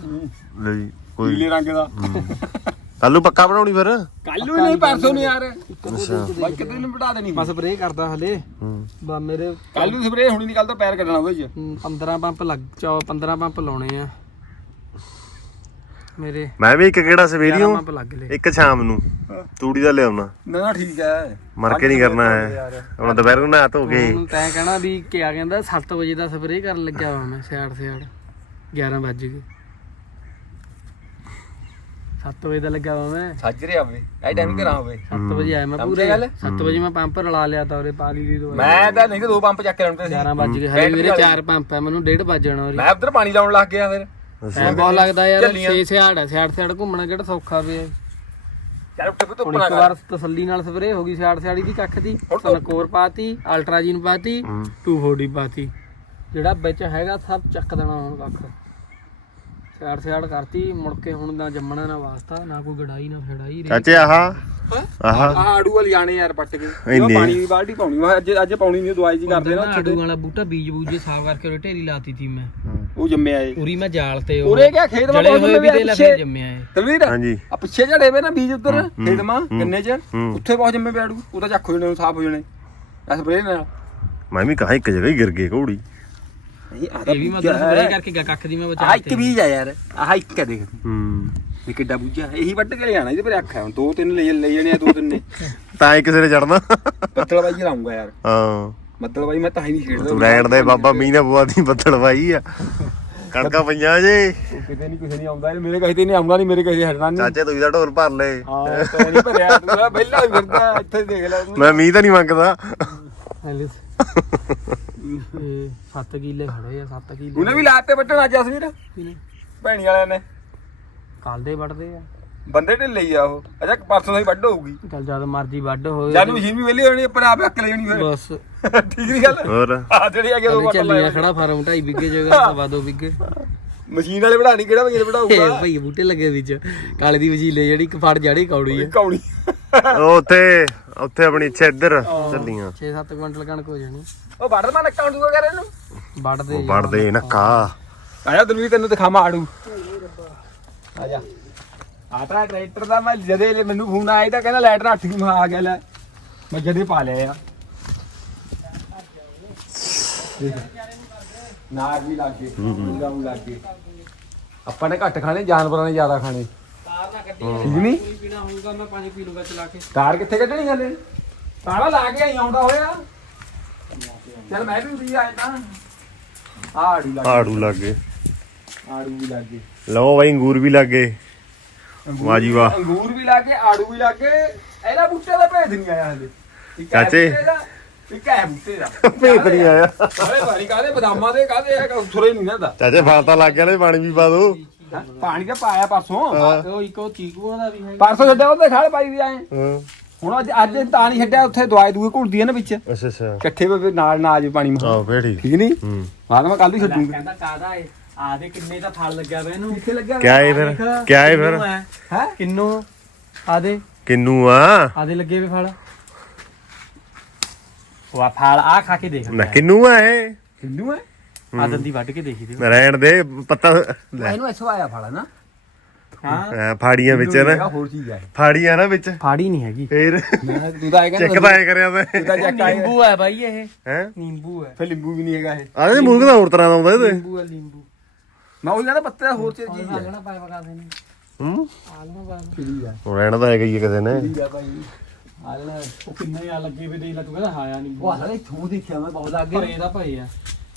ਲੈ ਜੀ ਕੋਈ ਨੀਲੇ ਰੰਗ ਦਾ। ਕੱਲੂ ਪੱਕਾ ਬਣਾਉਣੀ ਫਿਰ? ਕੱਲ ਨੂੰ ਨਹੀਂ ਪਰਸੋਂ ਨੂੰ ਯਾਰ। ਅੱਛਾ। ਬਾਈ ਕਿਤੇ ਨੂੰ ਬਿਠਾ ਦੇਣੀ ਮੈਂ ਸਪਰੇਅ ਕਰਦਾ ਹਲੇ। ਹੂੰ। ਬਾ ਮੇਰੇ ਕੱਲ ਨੂੰ ਸਪਰੇ ਹੁਣੀ ਨਿਕਲ ਤਾਂ ਪੈਰ ਕੱਢਣਾ ਉਹਦੇ ਚ। 15 ਪੰਪ ਲੱਗ ਚੋ 15 ਪੰਪ ਲਾਉਣੇ ਆ। ਮੇਰੇ ਮੈਂ ਵੀ ਇੱਕ ਕਿਹੜਾ 11 ਸਵੇਰੀਓ ਪੰਪ ਲੱਗ ਲਏ ਇੱਕ ਸ਼ਾਮ ਨੂੰ। ਤੂੜੀ ਦਾ ਲਿਆਉਣਾ। ਨਾ ਨਾ ਠੀਕ ਹੈ। ਮਰ ਕੇ ਨਹੀਂ ਕਰਨਾ ਹੈ। ਹੁਣ ਦੁਪਹਿਰ ਨੂੰ ਨਹਾ ਧੋ ਕੇ। ਹੁਣ ਤੈਂ ਕਹਿਣਾ ਵੀ ਕਿਆ ਕਹਿੰਦਾ 7 ਵਜੇ ਦਾ ਸਪਰੇਅ ਕਰਨ ਲੱਗਿਆ ਵਾ ਮੈਂ ਸਿਆੜ ਸਿਆੜ। 11 ਵੱਜ ਗਏ। 7 ਵਜੇ ਦਾ ਲੱਗਾ ਵਾ ਮੈਂ। ਸਾਜਰੇ ਆਵੇ ਐ ਟਾਈਮ ਕਰਾਂ ਹੋਵੇ 7 ਵਜੇ ਆਇਆ ਮੈਂ ਪੂਰੇ। ਗੱਲ? 7 ਵਜੇ ਮੈਂ ਪੰਪ ਰਲਾ ਲਿਆ ਤਾ ਉਹਦੇ ਪਾਲੀ ਦੀ ਦਵਾਈ ਮੈਂ ਤਾਂ ਨਹੀਂ ਤੇ ਦੋ ਪੰਪ ਚੱਕ ਕੇ ਲਾਉਂਦੇ ਸੀ। 11 ਵੱਜ ਗਏ। ਹਲੇ ਮੇਰੇ 4 ਪੰਪ ਆ ਮੈਨੂੰ 1:30 ਵੱਜਣਾ ਉਹਦੀ ਮੈਂ ਉਧਰ ਪਾਣੀ ਲਾਉਣ ਲੱਗ ਗਿਆ ਫਿਰ। ਟਾਈਮ ਬਹੁਤ ਲੱਗਦਾ ਯਾਰ ਝੱਲੀਆਂ। 6 ਸਿਆੜ ਆ ਸਿਆੜ ਸਿਆੜ ਘੁੰਮਣਾ ਕਿਹੜਾ ਸੌਖਾ ਪਿਆ ਚੱਲ ਉੱਠ ਨਾ ਇੱਕ ਕਰ ਵਾਰ ਤਸੱਲੀ ਨਾਲ ਸਪਰੇਅ ਹੋ ਗਈ ਸਿਆੜ ਸਿਆੜੀ ਦੀ ਕੱਖ ਦੀ। ਸਨਕੋਰ ਪਾਤੀ ਅਲਟਰਾਜੀਨ ਪਾਤੀ 240 ਪਾਤੀ। ਜਿਹੜਾ ਵਿੱਚ ਹੈਗਾ ਸਭ ਚੱਕ ਦੇਣਾ ਹੁਣ ਕੱਖ। ਸਿਆੜ ਸਿਆੜ ਕਰਤੀ ਮੁੜ ਕੇ ਹੁਣ ਨਾ ਜੰਮਣਾ ਨਾ ਵਾਸਤਾ ਨਾ ਕੋਈ ਗੜਾਈ ਨਾ ਫੜਾਈ ਚਾਚੇ ਆਹ। ਆਹ। ਆਹ ਆੜੂ ਵਾਲੀ ਆਣੇ ਯਾਰ ਪੱਟ ਕੇ। ਇੰਨੇ। ਉਹ ਪਾਣੀ ਦੀ ਬਾਲਟੀ ਪਾਉਣੀ ਮੈਂ ਅੱਜ ਅੱਜ ਪਾਉਣੀ ਨਹੀਂ ਦਵਾਈ ਜੀ ਕਰਦੇ ਨਾ ਆੜੂ ਵਾਲਾ ਬੂਟਾ ਬੀਜ ਬੂਜੇ ਸਾਫ਼ ਕਰਕੇ ਉਹਦੇ ਢੇਰੀ ਲਾਤੀ ਸੀ ਮੈਂ। ਉਹ ਜੰਮਿਆ ਏ। ਉਰੀ ਮੈਂ ਜਾਲ ਤੇ ਉਹ ਉਰੇ ਕਿਆ ਖੇਤ ਮਾ ਜਲੇ ਬਹੁਤ ਹੋਏ ਵੀ ਜੰਮੇ ਦੇ ਲਾ ਪਿੱਛੇ ਜੰਮਿਆ ਏ। ਤਲਵੀਰ ਹਾਂਜੀ। ਆ ਪਿੱਛੇ ਝੜੇ ਵੇ ਨਾ ਬੀਜ ਉੱਧਰ ਖੇਤ ਮਾ ਚ। ਉੱਥੇ ਬਹੁਤ ਜੰਮੇ ਪਿਆੜੂ ਉਹ ਤਾਂ ਚੱਕ ਹੋ ਜਾਣੇ ਸਾਫ਼ ਹੋ ਜਾਣੇ। ਐ ਸਪਰੇ ਨਾਲ। ਮੈਂ ਵੀ ਕਹਾ ਇੱਕ ਜਗ੍ਹਾ ਹੀ ਗਿਰ ਗਏ ਘੋੜੀ। ਨਹੀਂ ਆ ਇਹ ਵੀ ਮੈਂ ਤਾਂ ਸਪਰੇ ਕਰਕੇ ਗਿਆ ਕੱਖ ਦੀ ਮੈਂ ਬਚਾ ਆ ਇੱਕ ਬੀਜ ਆ ਯਾਰ ਆਹ ਇੱਕ ਆ ਦੇਖ। ਹੂੰ। ਇਹ ਕਿੱਡਾ ਬੂਝਾ ਇਹੀ ਵੱਢ ਕੇ ਲਿਆਣਾ ਇਹਦੇ ਪਰ ਅੱਖ ਹੈ ਹੁਣ ਦੋ ਤਿੰਨ ਲੈ ਲੈ ਜਾਣੇ ਆ ਦੋ ਤਿੰਨ। ਨੇ <laughs> ਤਾਂ ਹੀ ਕਿਸੇ ਨੇ ਚੜਨਾ ਬੱਦਲ ਬਾਈ ਲਾਉਂਗਾ ਯਾਰ। ਹਾਂ। ਬੱਦਲ ਬਾਈ ਮੈਂ ਤਾਂ ਹੀ ਨਹੀਂ ਖੇਡਦਾ। ਤੂੰ ਰਹਿਣ ਦੇ ਬਾਬਾ ਮੀਂਹ ਨੇ ਬੁਆ ਦੀ ਬੱਦਲ ਪਾਈ ਆ। ਕਣਕਾਂ ਪਈਆਂ ਜੇ। ਉਹ ਕਿਤੇ ਨਹੀਂ ਕਿਸੇ ਨਹੀਂ ਆਉਂਦਾ ਇਹ ਮੇਰੇ ਕਹੇ ਤੇ ਨਹੀਂ ਆਉਂਦਾ ਨਹੀਂ ਮੇਰੇ ਕਹੇ ਹਟਣਾ ਨਹੀਂ ਚਾਚੇ ਤੂੰ ਦਾ ਢੋਲ ਭਰ ਲੈ ਹਾਂ ਤਾਂ ਨਹੀਂ ਭਰਿਆ ਤੂੰ ਤਾਂ। ਪਹਿਲਾਂ ਹੀ ਫਿਰਦਾ ਇੱਥੇ ਦੇਖ ਲੈ ਤੂੰ। ਮੈਂ ਮੀਂਹ ਤਾਂ ਨਹੀਂ ਮੰਗਦਾ। <laughs> ਇਹ 7 ਕਿੱਲੇ ਖੜੇ ਆ 7 ਕਿੱਲੇ। ਉਹਨੇ ਵੀ ਲਾਤੇ ਵੱਟਣ ਅੱਜ ਅਸਵੀਰ ਭੈਣੀ ਵਾਲਿਆਂ ਨੇ। ਕੱਲ ਦੇ ਵੱਢਦੇ ਆ। ਬੰਦੇ ਢਿੱਲੇ ਹੀ ਆ ਉਹ। ਅਜਾ ਪਰਸੋਂ ਦਾ ਹੀ ਵੱਢ ਹੋਊਗੀ। ਚੱਲ ਜਦ ਮਰਜ਼ੀ ਵੱਢ ਹੋਏ ਜਦ ਮਸ਼ੀਨ ਵੀ ਵਿਹਲੀ ਹੋਣੀ ਆਪਣੇ ਆਪ ਹੱਕ ਲੈ ਜਾਣੀ ਫਿਰ। ਬਸ। <laughs> ਠੀਕ ਨਹੀਂ ਗੱਲ? ਹੋਰ? ਆ ਜਿਹੜੀ ਆ ਕੇ ਦੋ ਕੱਲ ਵੱਟ ਚੱਲੀ ਲਾਇਆ ਆ ਖੜਾ ਫਾਰਮ 2.5 ਵਿਗੇ ਜਗ੍ਹਾ ਸਵਾ ਦੋ ਵਿਗੇ ਮਸ਼ੀਨ ਵਾਲੇ ਵਧਾਣੀ ਕਿਹੜਾ ਮਸ਼ੀਨ ਵਧਾਊਗਾ ਭਈ ਬੂਟੇ ਲੱਗੇ ਵਿੱਚ। ਕਾਲੇ ਦੀ ਵਜੀਲੇ ਜਿਹੜੀ ਇੱਕ ਫੜ ਜਾੜੀ ਕੌੜੀ ਆ। ਕੌਣੀ ਉਹ ਉੱਥੇ ਉੱਥੇ ਆਪਣੀ ਇੱਛਾ ਇੱਧਰ ਚੱਲੀਆਂ। 6-7 ਕੁਇੰਟਲ ਕਣਕ ਹੋ ਜਾਣੀ। ਉਹ ਵੱਢ ਮਾ ਨੱਕਾ ਹੁੰਦੂਗਾ ਕਰ ਇਹਨੂੰ? ਵੱਢਦੇ ਉਹ ਵੜਦੇ ਨੱਕਾ। ਆਇਆ ਤੈਨੂੰ ਵੀ ਤੈਨੂੰ ਦਿਖਾਵਾਂ ਆੜੂ। ਆ ਜਾ। ਆ ਤਾਂ ਟਰੈਕਟਰ ਦਾ ਮੈਂ ਜਦੇ ਲੈ- ਮੈਨੂੰ ਫੋਨ ਆਇਆ ਤਾਂ ਕਹਿੰਦਾ ਲਾਈਟ ਰੱਖ ਗਈ ਮੈਂ ਆ ਗਿਆ ਲੈ। ਮੈਂ ਜਦੇ ਪਾ ਲਿਆ ਆ। ਨਾਰ ਵੀ ਲੱਗੇ ਵੀ ਲੱਗੇ ਆਪਾਂ ਨੇ ਘੱਟ ਖਾਣੇ ਜਾਨਵਰਾਂ ਨੇ ਜ਼ਿਆਦਾ ਖਾਣੇ। ਤਾਰ ਨਾ ਕੱਢੀ ਠੀਕ ਨਹੀਂ? ਪੀਣਾ ਹੋਊਗਾ ਮੈਂ ਪਾਣੀ ਪੀ ਲੂਗਾ ਚਲਾ ਕੇ। ਤਾਰ ਕਿੱਥੇ ਕੱਢਣੀ ਹਲੇ ਤਾਰਾ ਲਾ ਕੇ ਆਈ ਆਉਂਦਾ ਹੋਇਆ। ਚਲ ਮੈਂ ਵੀ ਉਰੀ ਆਇਆ ਤਾਂ। ਆੜੂ ਲੱਗੇ ਆੜੂ ਲੱਗੇ ਆੜੂ ਵੀ ਲੱਗੇ ਲਓ ਬਾਈ ਅੰਗੂਰ ਵੀ ਲੱਗੇ ਵਾਹ ਜੀ ਵਾਹ। ਅੰਗੂਰ ਵੀ ਲੱਗੇ ਆੜੂ ਵੀ ਲੱਗੇ ਇਹਦਾ ਬੂਟੇ ਦਾ ਭੇਦ ਨਹੀਂ ਆਇਆ ਹਲੇ। ਇੱਕ ਚਾਚੇ। ਬੂਟੇ ਦਾ, ਇੱਕ ਹੈ ਬੂਟੇ ਦਾ। <laughs> ਭੇਤ ਨਹੀਂ ਆਇਆ। ਅਰੇ ਭਾਰੀ ਕਾਦੇ ਬਦਾਮਾਂ ਦੇ ਕਾਦੇ ਹੈ ਸੁਰੇ ਨਹੀਂ ਨਾ ਦਾ ਚਾਚੇ ਫਲ ਤਾਂ ਲੱਗ ਗਿਆ ਨੇ ਪਾਣੀ ਵੀ ਪਾ ਦੋ? ਪਾਣੀ ਤਾਂ ਪਾਇਆ ਪਰਸੋਂ। ਉਹ ਇੱਕ ਉਹ ਚੀਕੂਆਂ ਦਾ ਵੀ ਹੈ। ਪਰਸੋਂ ਛੱਡਿਆ ਉਹਦੇ ਖਾਲ ਪਾਈ ਵੀ ਆਏ। ਹਾਂ। ਹੁਣ ਅੱਜ ਅੱਜ ਤਾਂ ਨਹੀਂ ਛੱਡਿਆ ਉੱਥੇ ਦਵਾਈ ਦੂਏ ਘੁਲਦੀ ਹੈ ਨਾ ਵਿੱਚ। ਅੱਛਾ ਅੱਛਾ। ਇਕੱਠੇ ਵੇ ਨਾਲ ਨਾ ਆ ਜਾਵੇ ਪਾਣੀ ਮਾ ਆਹ ਫੇਰ ਠੀਕ ਠੀਕ ਨਹੀਂ? ਹੂੰ। ਤਾਂ ਮੈਂ ਕੱਲ ਹੀ ਛੱਡੂਗਾ। ਕਹਿੰਦਾ ਕਾਦਾ ਏ ਆਦੇ ਕਿੰਨੇ ਦਾ ਫਲ ਲੱਗਿਆ ਵਾ ਇਹਨੂੰ। ਕਿੱਥੇ ਲੱਗਿਆ ਕਿਆ ਏ ਫਿਰ? ਕਿਆ ਏ ਫਿਰ? ਹੈ? ਕਿੰਨੂ? ਆਦੇ ਕਿੰਨੂ ਆ? ਆਦੇ ਲੱਗੇ ਵੇ ਫਲ। ਉਹ ਆ ਫਲ ਆ ਖਾ ਕੇ ਦੇਖ। ਨਾ ਕਿੰਨੂ ਆ ਇਹ? ਕਿੰਨੂ ਹੈ ਆਦਨ ਦੀ ਵੱਢ ਕੇ ਦੇਖੀ ਦੇ ਰਹਿਣ ਦੇ ਪੱਤਾ ਲੈ। ਇਹਨੂੰ ਐਸੋ ਆਇਆ ਫੜਾ ਨਾ। ਹਾਂ। ਆ, ਫਾੜੀਆਂ ਵਿੱਚ ਨਾ। ਹੋਰ ਚੀਜ਼ ਹੈ ਫਾੜੀਆਂ ਨਾ ਵਿੱਚ। ਫਾੜੀ ਨਹੀਂ ਹੈਗੀ। ਫੇਰ ਮੈਂ ਤੂੰ ਤਾਂ ਆਏਗਾ ਚੈੱਕ ਤਾਂ ਐ ਕਰਿਆ ਤਾਂ ਤੂੰ ਤਾਂ ਜੱਕ ਆਏ ਨਿੰਬੂ ਹੈ ਬਾਈ ਇਹ। ਹੈ? ਨਿੰਬੂ ਹੈ ਫਿਰ ਲਿੰਬੂ ਵੀ ਨਹੀਂ ਹੈਗਾ ਇਹ। ਆਹ ਮੂੰਹ ਦਾ ਹੋਰ ਤਰ੍ਹਾਂ ਦਾ ਆਉਂਦਾ ਇਹਦੇ? ਨਿੰਬੂ ਹੈ ਨਿੰਬੂ। ਮੈਂ ਉਹ ਕਹਿੰਦਾ ਪੱਤੇ ਦਾ ਹੋਰ ਚੀਜ਼ ਹੈ ਆਲਣਾ ਪਾਏ ਪਕਾ ਦੇਣੀ। ਹੂੰ? ਆਲਣਾ ਪਾ ਠੀਕ ਹੈ ਉਹ ਰਹਿਣਾ ਤਾਂ ਹੈਗਾ ਹੀ ਆ ਕਿਸੇ ਨੇ। ਠੀਕ ਹੈ ਭਾਈ। ਆਲਣਾ ਉਹ ਕਿੰਨੇ ਆ ਲੱਗੇ ਵੇ ਦੇਖ ਲੈ ਤੂੰ ਕਹਿੰਦਾ ਹਾਇਆ ਨਿੰਬੂ। ਉਹ ਅਸਲੇ ਥੂ ਦੇਖਿਆ ਮੈਂ ਬਹੁਤ ਲੱਗ ਭਰੇ ਦਾ ਭਏ ਆ।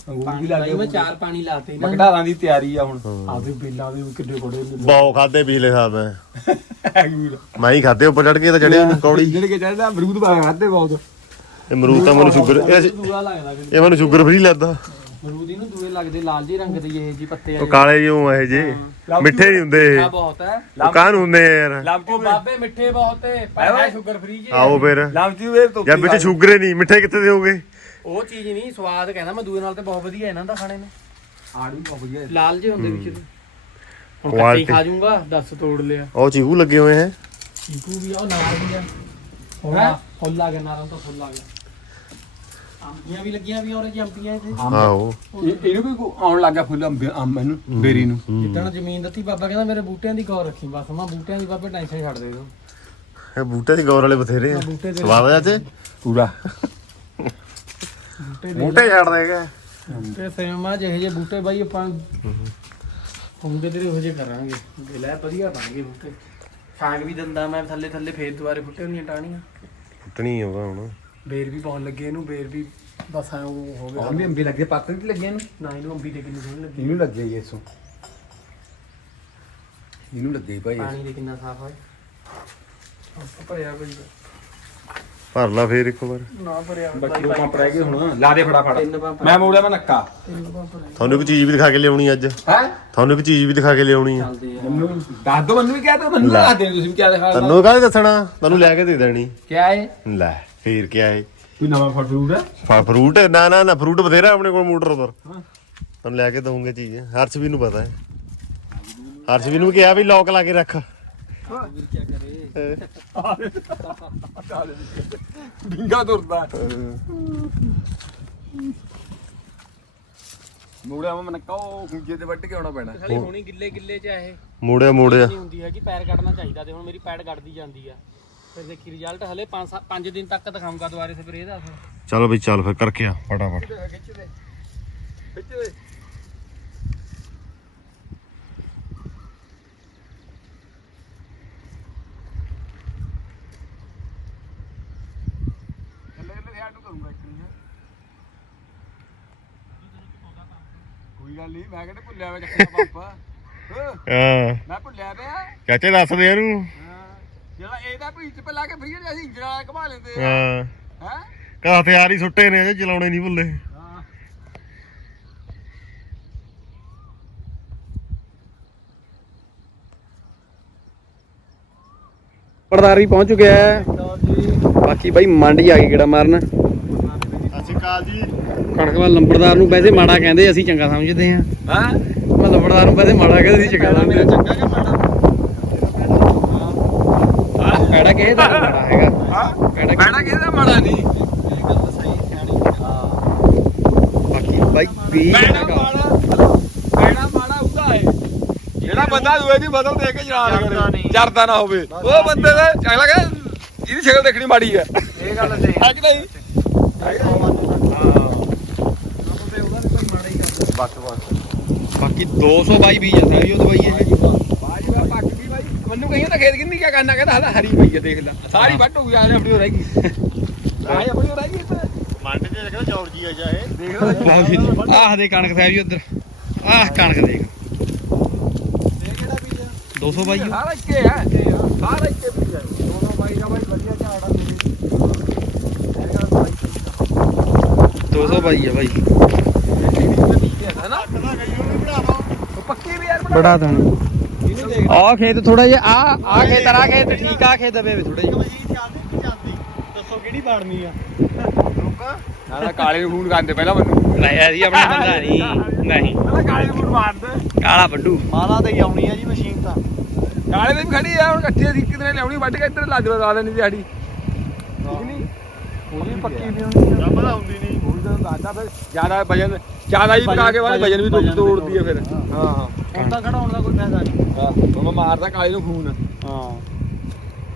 ਅੰਗੂਰ ਵੀ ਪਾਣੀ ਲੱਗ ਲਾਈ ਮੈਂ ਚਾਰ ਪਾਣੀ ਲਾਤੇ ਨਾ। ਮਕੜਾਰਾਂ ਦੀ ਤਿਆਰੀ ਆ ਹੁਣ। ਆਦੇ ਬੇਲਾ ਦੇ ਕਿੱਡੇ ਕੋੜੇ ਬਹੁ ਖਾਦੇ ਪਿਛਲੇ ਸਾਲ ਮੈਂ। <laughs> ਅੰਗੂਰ ਮੈਂ ਹੀ ਖਾਦੇ ਉੱਪਰ ਚੜ ਕੇ ਤਾਂ ਚੜਿਆ ਨੀ ਕੌੜੀ। ਜਿਹੜੇ ਕਿ ਚੜਦਾ ਅਮਰੂਦ ਪਾ ਖਾਦੇ ਬਹੁਤ। ਇਹ ਮਰੂਦ ਤਾਂ ਮੈਨੂੰ ਸ਼ੂਗਰ ਇਹ ਦੂਆ ਲੱਗਦਾ ਫਿਰ ਇਹ ਮੈਨੂੰ ਸ਼ੂਗਰ ਫਰੀ ਲੱਗਦਾ। ਮਰੂਦੀ ਨੂੰ ਦੂਏ ਲੱਗਦੇ ਲਾਲ ਜਿਹੇ ਰੰਗ ਦੇ ਇਹ ਜੀ ਪੱਤੇ ਉਹ ਕਾਲੇ ਜਿਉਂ ਇਹ ਜੇ ਮਿੱਠੇ ਨਹੀਂ ਹੁੰਦੇ ਆ ਇਹ ਬਹੁਤ ਹੈ। ਉਹ ਕਾਹਨ ਹੁੰਦੇ ਆ ਯਾਰ? ਲਾਮਚੂ ਉਹ ਬਾਬੇ ਮਿੱਠੇ ਬਹੁਤ ਏ ਪਰ ਹੈ ਸ਼ੂਗਰ ਫ੍ਰੀ। ਜੀ ਆਓ ਫਿਰ ਲਾਮਚੂ ਵੇਰ ਤੋਂ ਜਾਂ ਵਿੱਚ ਸ਼ੂਗਰ ਹੀ ਨਹੀਂ ਮਿੱਠੇ ਕਿੱਥੇ ਦੇ ਹੋਗੇ ਉਹ ਚੀਜ਼ ਨਹੀਂ ਸਵਾਦ ਕਹਿੰਦਾ ਮੈਂ ਦੂਏ ਨਾਲ ਤੇ ਬਹੁਤ ਵਧੀਆ ਇਹਨਾਂ ਦਾ ਖਾਣੇ ਨੂੰ। ਆੜੂ ਬਹੁਤ ਵਧੀਆ। ਲਾਲ ਜਿਹੇ ਹੁੰਦੇ ਵਿੱਚ ਹੁਣ। ਕੱਟੀ ਖਾ ਜਾਊਂਗਾ 10 ਤੋੜ ਲਿਆ। ਉਹ ਚੀਕੂ ਲੱਗੇ ਹੋਏ ਹੈ। ਚੀਕੂ ਵੀ ਆ ਉਹ ਨਾਲ ਵੀ ਆ। ਹੋਣਾ ਫੁੱਲ ਆ ਗਿਆ ਨਾਰਾਂ ਤਾਂ ਫੁੱਲ ਆ ਗਿਆ। ਅੰਬੀਆਂ ਵੀ ਲੱਗੀਆਂ ਵੀ ਔਰ ਜੀ ਅੰਬੀਆਂ ਇੱਥੇ ਆਹੋ। ਇਹਨੂੰ ਵੀ ਆਉਣ ਲੱਗਾ ਫੁੱਲ ਅੰਬ ਅੰਬ ਇਹਨੂੰ ਬੇਰੀ ਨੂੰ। ਜਿੱਦਣ ਜ਼ਮੀਨ ਦਿੱਤੀ ਬਾਬਾ ਕਹਿੰਦਾ ਮੇਰੇ ਬੂਟਿਆਂ ਦੀ ਗੌਰ ਰੱਖੀ। ਬਸ ਮੈਂ ਬੂਟਿਆਂ ਦੀ ਬਾਬੇ ਟੈਨਸ਼ਨ ਛੱਡ ਦੇ ਤੂੰ ਇਹ ਬੂਟੇ ਦੀ ਗੌਰ ਵਾਲੇ ਬਥੇਰੇ ਆ। ਬੂਟੇ ਦੇ ਸਵਾਦ ਆ ਚਾਚੇ ਪੂਰਾ। ਬੂਟੇ ਦੇ ਬੂਟੇ ਛੱਡ ਦੇਗਾ ਤੇ ਸੇਮਾ ਜਿਹੇ ਜਿਹੇ ਬੂਟੇ ਬਾਈ ਆਪਾਂ ਹੁੰਦੇ ਤੇਰੇ ਉਹ ਜਿਹੇ ਕਰਾਂਗੇ। ਦੇ ਲੈ ਵਧੀਆ ਬਣਗੇ ਬੂਟੇ। ਛਾਂਗ ਵੀ ਦੰਦਾ ਮੈਂ ਥੱਲੇ ਥੱਲੇ ਫੇਰ ਦੁਬਾਰੇ ਬੂਟੇ ਨਹੀਂ ਟਾਣੀਆਂ ਫੁੱਟਣੀ ਹੋਗਾ ਹੁਣ। ਬੇਰ ਵੀ ਬਹੁਤ ਲੱਗੇ ਇਹਨੂੰ ਬੇਰ ਵੀ ਬਸ ਐਂ ਉਹ ਹੋ ਗਿਆ। ਅੰਬੀ ਅੰਬੀ ਲੱਗੇ ਪੱਤੇ ਨਹੀਂ ਲੱਗੇ ਇਹਨੂੰ ਨਾ ਇਹਨੂੰ ਅੰਬੀ ਦੇ ਕਿੰਨੀ ਸੋਹਣੀ ਲੱਗੀ। ਇਹਨੂੰ ਲੱਗੇ ਹੀ ਇਸੋਂ ਇਹਨੂੰ ਲੱਗੇ ਹੀ ਭਾਈ ਪਾਣੀ ਦੇ ਕਿੰਨਾ ਸਾਫ਼ ਹੈ ਭਰਿਆ ਕੋਈ ਭਰ ਲਾ ਫੇਰ ਇੱਕ ਵਾਰ। ਨਾ ਭਰਿਆ ਬਾਕੀ ਦੋ ਪੰਪ ਰਹਿ ਗਏ ਹੁਣ। ਲਾ ਦੇ ਫਟਾਫਟ। ਮੈਂ ਮੋੜਿਆ ਮੈਂ ਨੱਕਾ। ਤੁਹਾਨੂੰ ਇੱਕ ਚੀਜ਼ ਵੀ ਦਿਖਾ ਕੇ ਲਿਆਉਣੀ ਅੱਜ। ਹੈ? ਤੁਹਾਨੂੰ ਇੱਕ ਚੀਜ਼ ਵੀ ਦਿਖਾ ਕੇ ਲਿਆਉਣੀ ਆ। ਚੱਲਦੇ ਆ। ਮੈਨੂੰ ਦੱਸ ਦੋ ਮੈਨੂੰ ਵੀ ਕਿਹਾ ਤਾਂ ਮੈਨੂੰ ਦੱਸ ਦੇ ਤੁਸੀਂ ਵੀ ਕਿਆ ਦਿਖਾ ਤੈਨੂੰ ਕਾਹਦੇ ਦੱਸਣਾ? ਤੈਨੂੰ ਲੈ ਕੇ ਦੇ ਦੇਣੀ। ਕਿਆ ਹੈ ਲੈ ਫੇਰ ਕੀ ਹੈ ਕੋਈ ਨਵਾਂ ਫਰੂਟ ਹੈ? ਫਰੂਟ? ਨਾ ਨਾ ਨਾ ਫਰੂਟ ਬਥੇਰਾ ਆਪਣੇ ਕੋਲ ਮੋਟਰ ਪਰ ਤੁਹਾਨੂੰ ਲੈ ਕੇ ਦਊਂਗੇ ਚੀਜ਼। ਹਰਸ਼ ਵੀ ਨੂੰ ਪਤਾ ਹੈ। ਹਰਸ਼ ਵੀ ਨੂੰ ਕਿਹਾ ਵੀ ਲੋਕ ਲਾ ਕੇ ਰੱਖ। ਬਿੰਗਾ ਤੁਰਦਾ। ਮੋੜਿਆ ਮੈਂ ਨੱਕਾ ਉਹ ਖੁੰਝੇ ਤੇ ਵੱਢ ਕੇ ਆਉਣਾ ਪੈਣਾ। ਖਾਲੀ ਹੋਣੀ ਗਿੱਲੇ ਗਿੱਲੇ ਚ ਆ ਇਹ। ਮੋੜਿਆ ਮੋੜਿਆ। ਨਹੀਂ ਹੁੰਦੀ ਹੈ ਕਿ ਪੈਰ ਕੱਢਣਾ ਚਾਹੀਦਾ ਤੇ ਹੁਣ ਮੇਰੀ ਪੈਰ ਕੱਢਦੀ ਜਾਂਦੀ ਆ। ਫਿਰ ਦੇਖੀ ਰਿਜ਼ਲਟ ਹਲੇ 5 5 ਦਿਨ ਤੱਕ ਦਿਖਾਉਂਗਾ ਦੁਬਾਰੇ ਸਪਰੇਅ ਦਾ ਫਿਰ ਚਲੋ ਬਈ ਚੱਲ ਫਿਰ ਕਰਕੇ ਆ ਫਟਾਫਟ। ਖਿੱਚ ਦੇ ਖਿੱਚ ਦੇ। ਸਿਆੜ ਨੂੰ ਕਰੂੰਗਾ ਇੱਕ ਨਹੀਂ ਕੋਈ ਗੱਲ ਨਹੀਂ ਮੈਂ ਕਿਹੜੇ ਭੁੱਲਿਆ ਵੇ ਚੱਕਰ ਪੰਪ। ਹਾਂ। ਹਾਂ ਮੈਂ ਭੁੱਲਿਆ ਪਿਆ। ਚਾਚੇ ਦੱਸ ਦੇ ਇਹਨੂੰ। ਹਾਂ ਜਿਹੜਾ ਇਹਦਾ ਭੀਚ ਪੇ ਲਾ ਕੇ ਫਰੀ ਅਸੀਂ ਇੰਜਣ ਵਾਲਾ ਘੁਮਾ ਲੈਂਦੇ ਆ। ਹਾਂ। ਹੈ? ਕਾ ਹਥਿਆਰ ਹੀ ਸੁੱਟੇ ਨੇ ਅਜੇ ਚਲਾਉਣੇ ਨਹੀਂ ਭੁੱਲੇ। ਹਾਂ। ਪੜਦਾਰ ਪਹੁੰਚ ਚੁੱਕਿਆ ਹੈ। ਬਾਕੀ ਬਾਈ ਮੰਡੀ ਆ ਗਈ ਕਿਹੜਾ ਮਾਰਨ। ਅਕਾਲ ਜੀ। ਕਣਕ ਵਾਲ ਲੰਬੜਦਾਰ ਨੂੰ ਵੈਸੇ ਮਾੜਾ ਕਹਿੰਦੇ ਅਸੀਂ ਚੰਗਾ ਸਮਝਦੇ ਹਾਂ। ਹਾਂ? ਮੈਂ ਲੰਬੜਦਾਰ ਨੂੰ ਵੈਸੇ ਮਾੜਾ ਕਹਿੰਦੇ ਅਸੀਂ ਚੰਗਾ ਸਮਝਦੇ ਚੰਗਾ ਕਿ ਮਾੜਾ? ਹਾਂ। ਕਿਹੜਾ ਕਿਸੇ ਦਾ ਨੀ ਮਾੜਾ ਹੈਗਾ। ਹਾਂ। ਕਿਹੜਾ ਬੈਣਾ ਕਿਹਦਾ ਮਾੜਾ ਨਹੀਂ। ਬਾਕੀ ਬਾਈ ਵੀ ਬੈਣਾ ਮਾੜਾ ਬੈਣਾ ਮਾੜਾ ਉਹਦਾ ਹੈ। ਜਿਹੜਾ ਬੰਦਾ ਦੂਏ ਦੀ ਬਦਲ ਦੇ ਕੇ ਚਲਾ ਕਰੇ ਜਰਦਾ ਨਾ ਹੋਵੇ। ਉਹ ਬੰਦੇ ਦਾ ਅਗਲਾ ਕਹਿੰਦਾ ਇਹਦੀ ਸ਼ਕਲ ਦੇਖਣੀ ਮਾੜੀ ਹੈ। ਇਹ ਗੱਲ ਤੇ ਹੈ। ਕਿ ਨਹੀਂ? ਬਾਕੀ 200 ਬਾਈ ਵੀ ਜਾਂਦਾ ਜੀ ਉਹ ਦਵਾਈ ਇਹ। ਬਾਜੀ ਵਾ ਪੱਕ ਗਈ ਬਾਈ ਮੈਨੂੰ ਕਹੀਏ ਤਾਂ ਖੇਤ ਕਿੰਨੀ ਕਿਆ ਕਰਨਾ ਕਹਿੰਦਾ ਹਲਾ ਹਰੀ ਪਈ ਹੈ ਦੇਖ ਲੈ। ਸਾਰੀ ਵੱਟ ਹੋ ਗਈ ਆ ਆਪਣੀ ਹੋ ਰਹਿ ਗਈ। ਆਹ ਆਪਣੀ ਹੋ ਰਹਿ ਗਈ। ਮੰਡ ਚ ਕਹਿੰਦਾ ਜੌਰਜੀ ਆ ਜਾਏ ਦੇਖ ਲੈ ਆਹ ਦੇ ਕਣਕ ਸਾਹਿਬ ਜੀ ਉਧਰ। ਆਹ ਕਣਕ ਦੇਖ। 200 ਬਾਈ। ਸਾਰਾ ਇੱਕੇ ਹੈ ਸਾਰਾ ਇੱਕੇ ਵੀ ਹੈ ਦੋਨੋਂ ਬਾਈ ਦਾ ਬਾਈ ਵਧੀਆ ਝਾੜਾ 200 ਬਾਈ ਆ ਬਾਈ। ਹੈ ਨਾ ਉਹ ਪੱਕੀ ਵੀ ਯਾਰ ਬੜਾ ਇਹਨੂੰ ਦੇਖ ਆ ਖੇਤ ਥੋੜਾ ਜਿਹਾ ਆ ਆ ਖੇਤ ਆ ਖੇਤ ਠੀਕ ਆ ਖੇਤ ਵੇ ਥੋੜਾ ਜਿਹਾ। ਦੱਸੋ ਕਿਹੜੀ ਬਾੜਨੀ ਆ ਨਾਲੇ ਕਾਲੇ ਨੂੰ ਫੋਨ ਕਰਦੇ ਪਹਿਲਾਂ ਮੈਨੂੰ ਨਹੀਂ ਅਸੀਂ ਆਪਣੇ ਬੰਦਾ ਨਹੀਂ ਨਹੀਂ। ਪਹਿਲਾਂ ਕਾਲੇ ਨੂੰ ਫੋਨ ਮਾਰਦੇ ਕਾਲਾ ਵੱਡੂ ਮਾਲਾ ਤੇ ਹੀ ਆਉਣੀ ਆ ਜੀ ਮਸ਼ੀਨ ਤਾਂ। ਕਾਲੇ ਦੇ ਵੀ ਖੜੀ ਆ ਹੁਣ ਇਕੱਠੀ ਅਸੀਂ ਕਿਤੇ ਲਿਆਉਣੀ ਵੱਢ ਕੇ ਇੱਧਰ ਲੱਜ ਲਾ ਦੇਣੀ ਦਿਹਾੜੀ। ਪੱਕੀ ਵੀ ਹੋਣੀ ਆ। ਰੱਬ ਦਾ ਹੁੰਦੀ ਨਹੀਂ ਉਹੀ ਤਾਂ ਦੱਸਦਾ ਫਿਰ ਜ਼ਿਆਦਾ ਵਜਨ ਜ਼ਿਆਦਾ ਹੀ ਪਕਾ ਕੇ ਬਾਅਦ ਵਜਨ ਵੀ ਤੋੜ- ਤੋੜਦੀ ਹੈ ਫਿਰ। ਹਾਂ। ਹਾਂ। ਹੁਣ ਤਾਂ ਖੜਾਉਣ ਦਾ ਕੋਈ ਫਾਇਦਾ ਨਹੀਂ ਹਾਂ ਮੈਂ ਮਾਰਦਾ ਕਾਲੇ ਨੂੰ ਫੋਨ ਹਾਂ।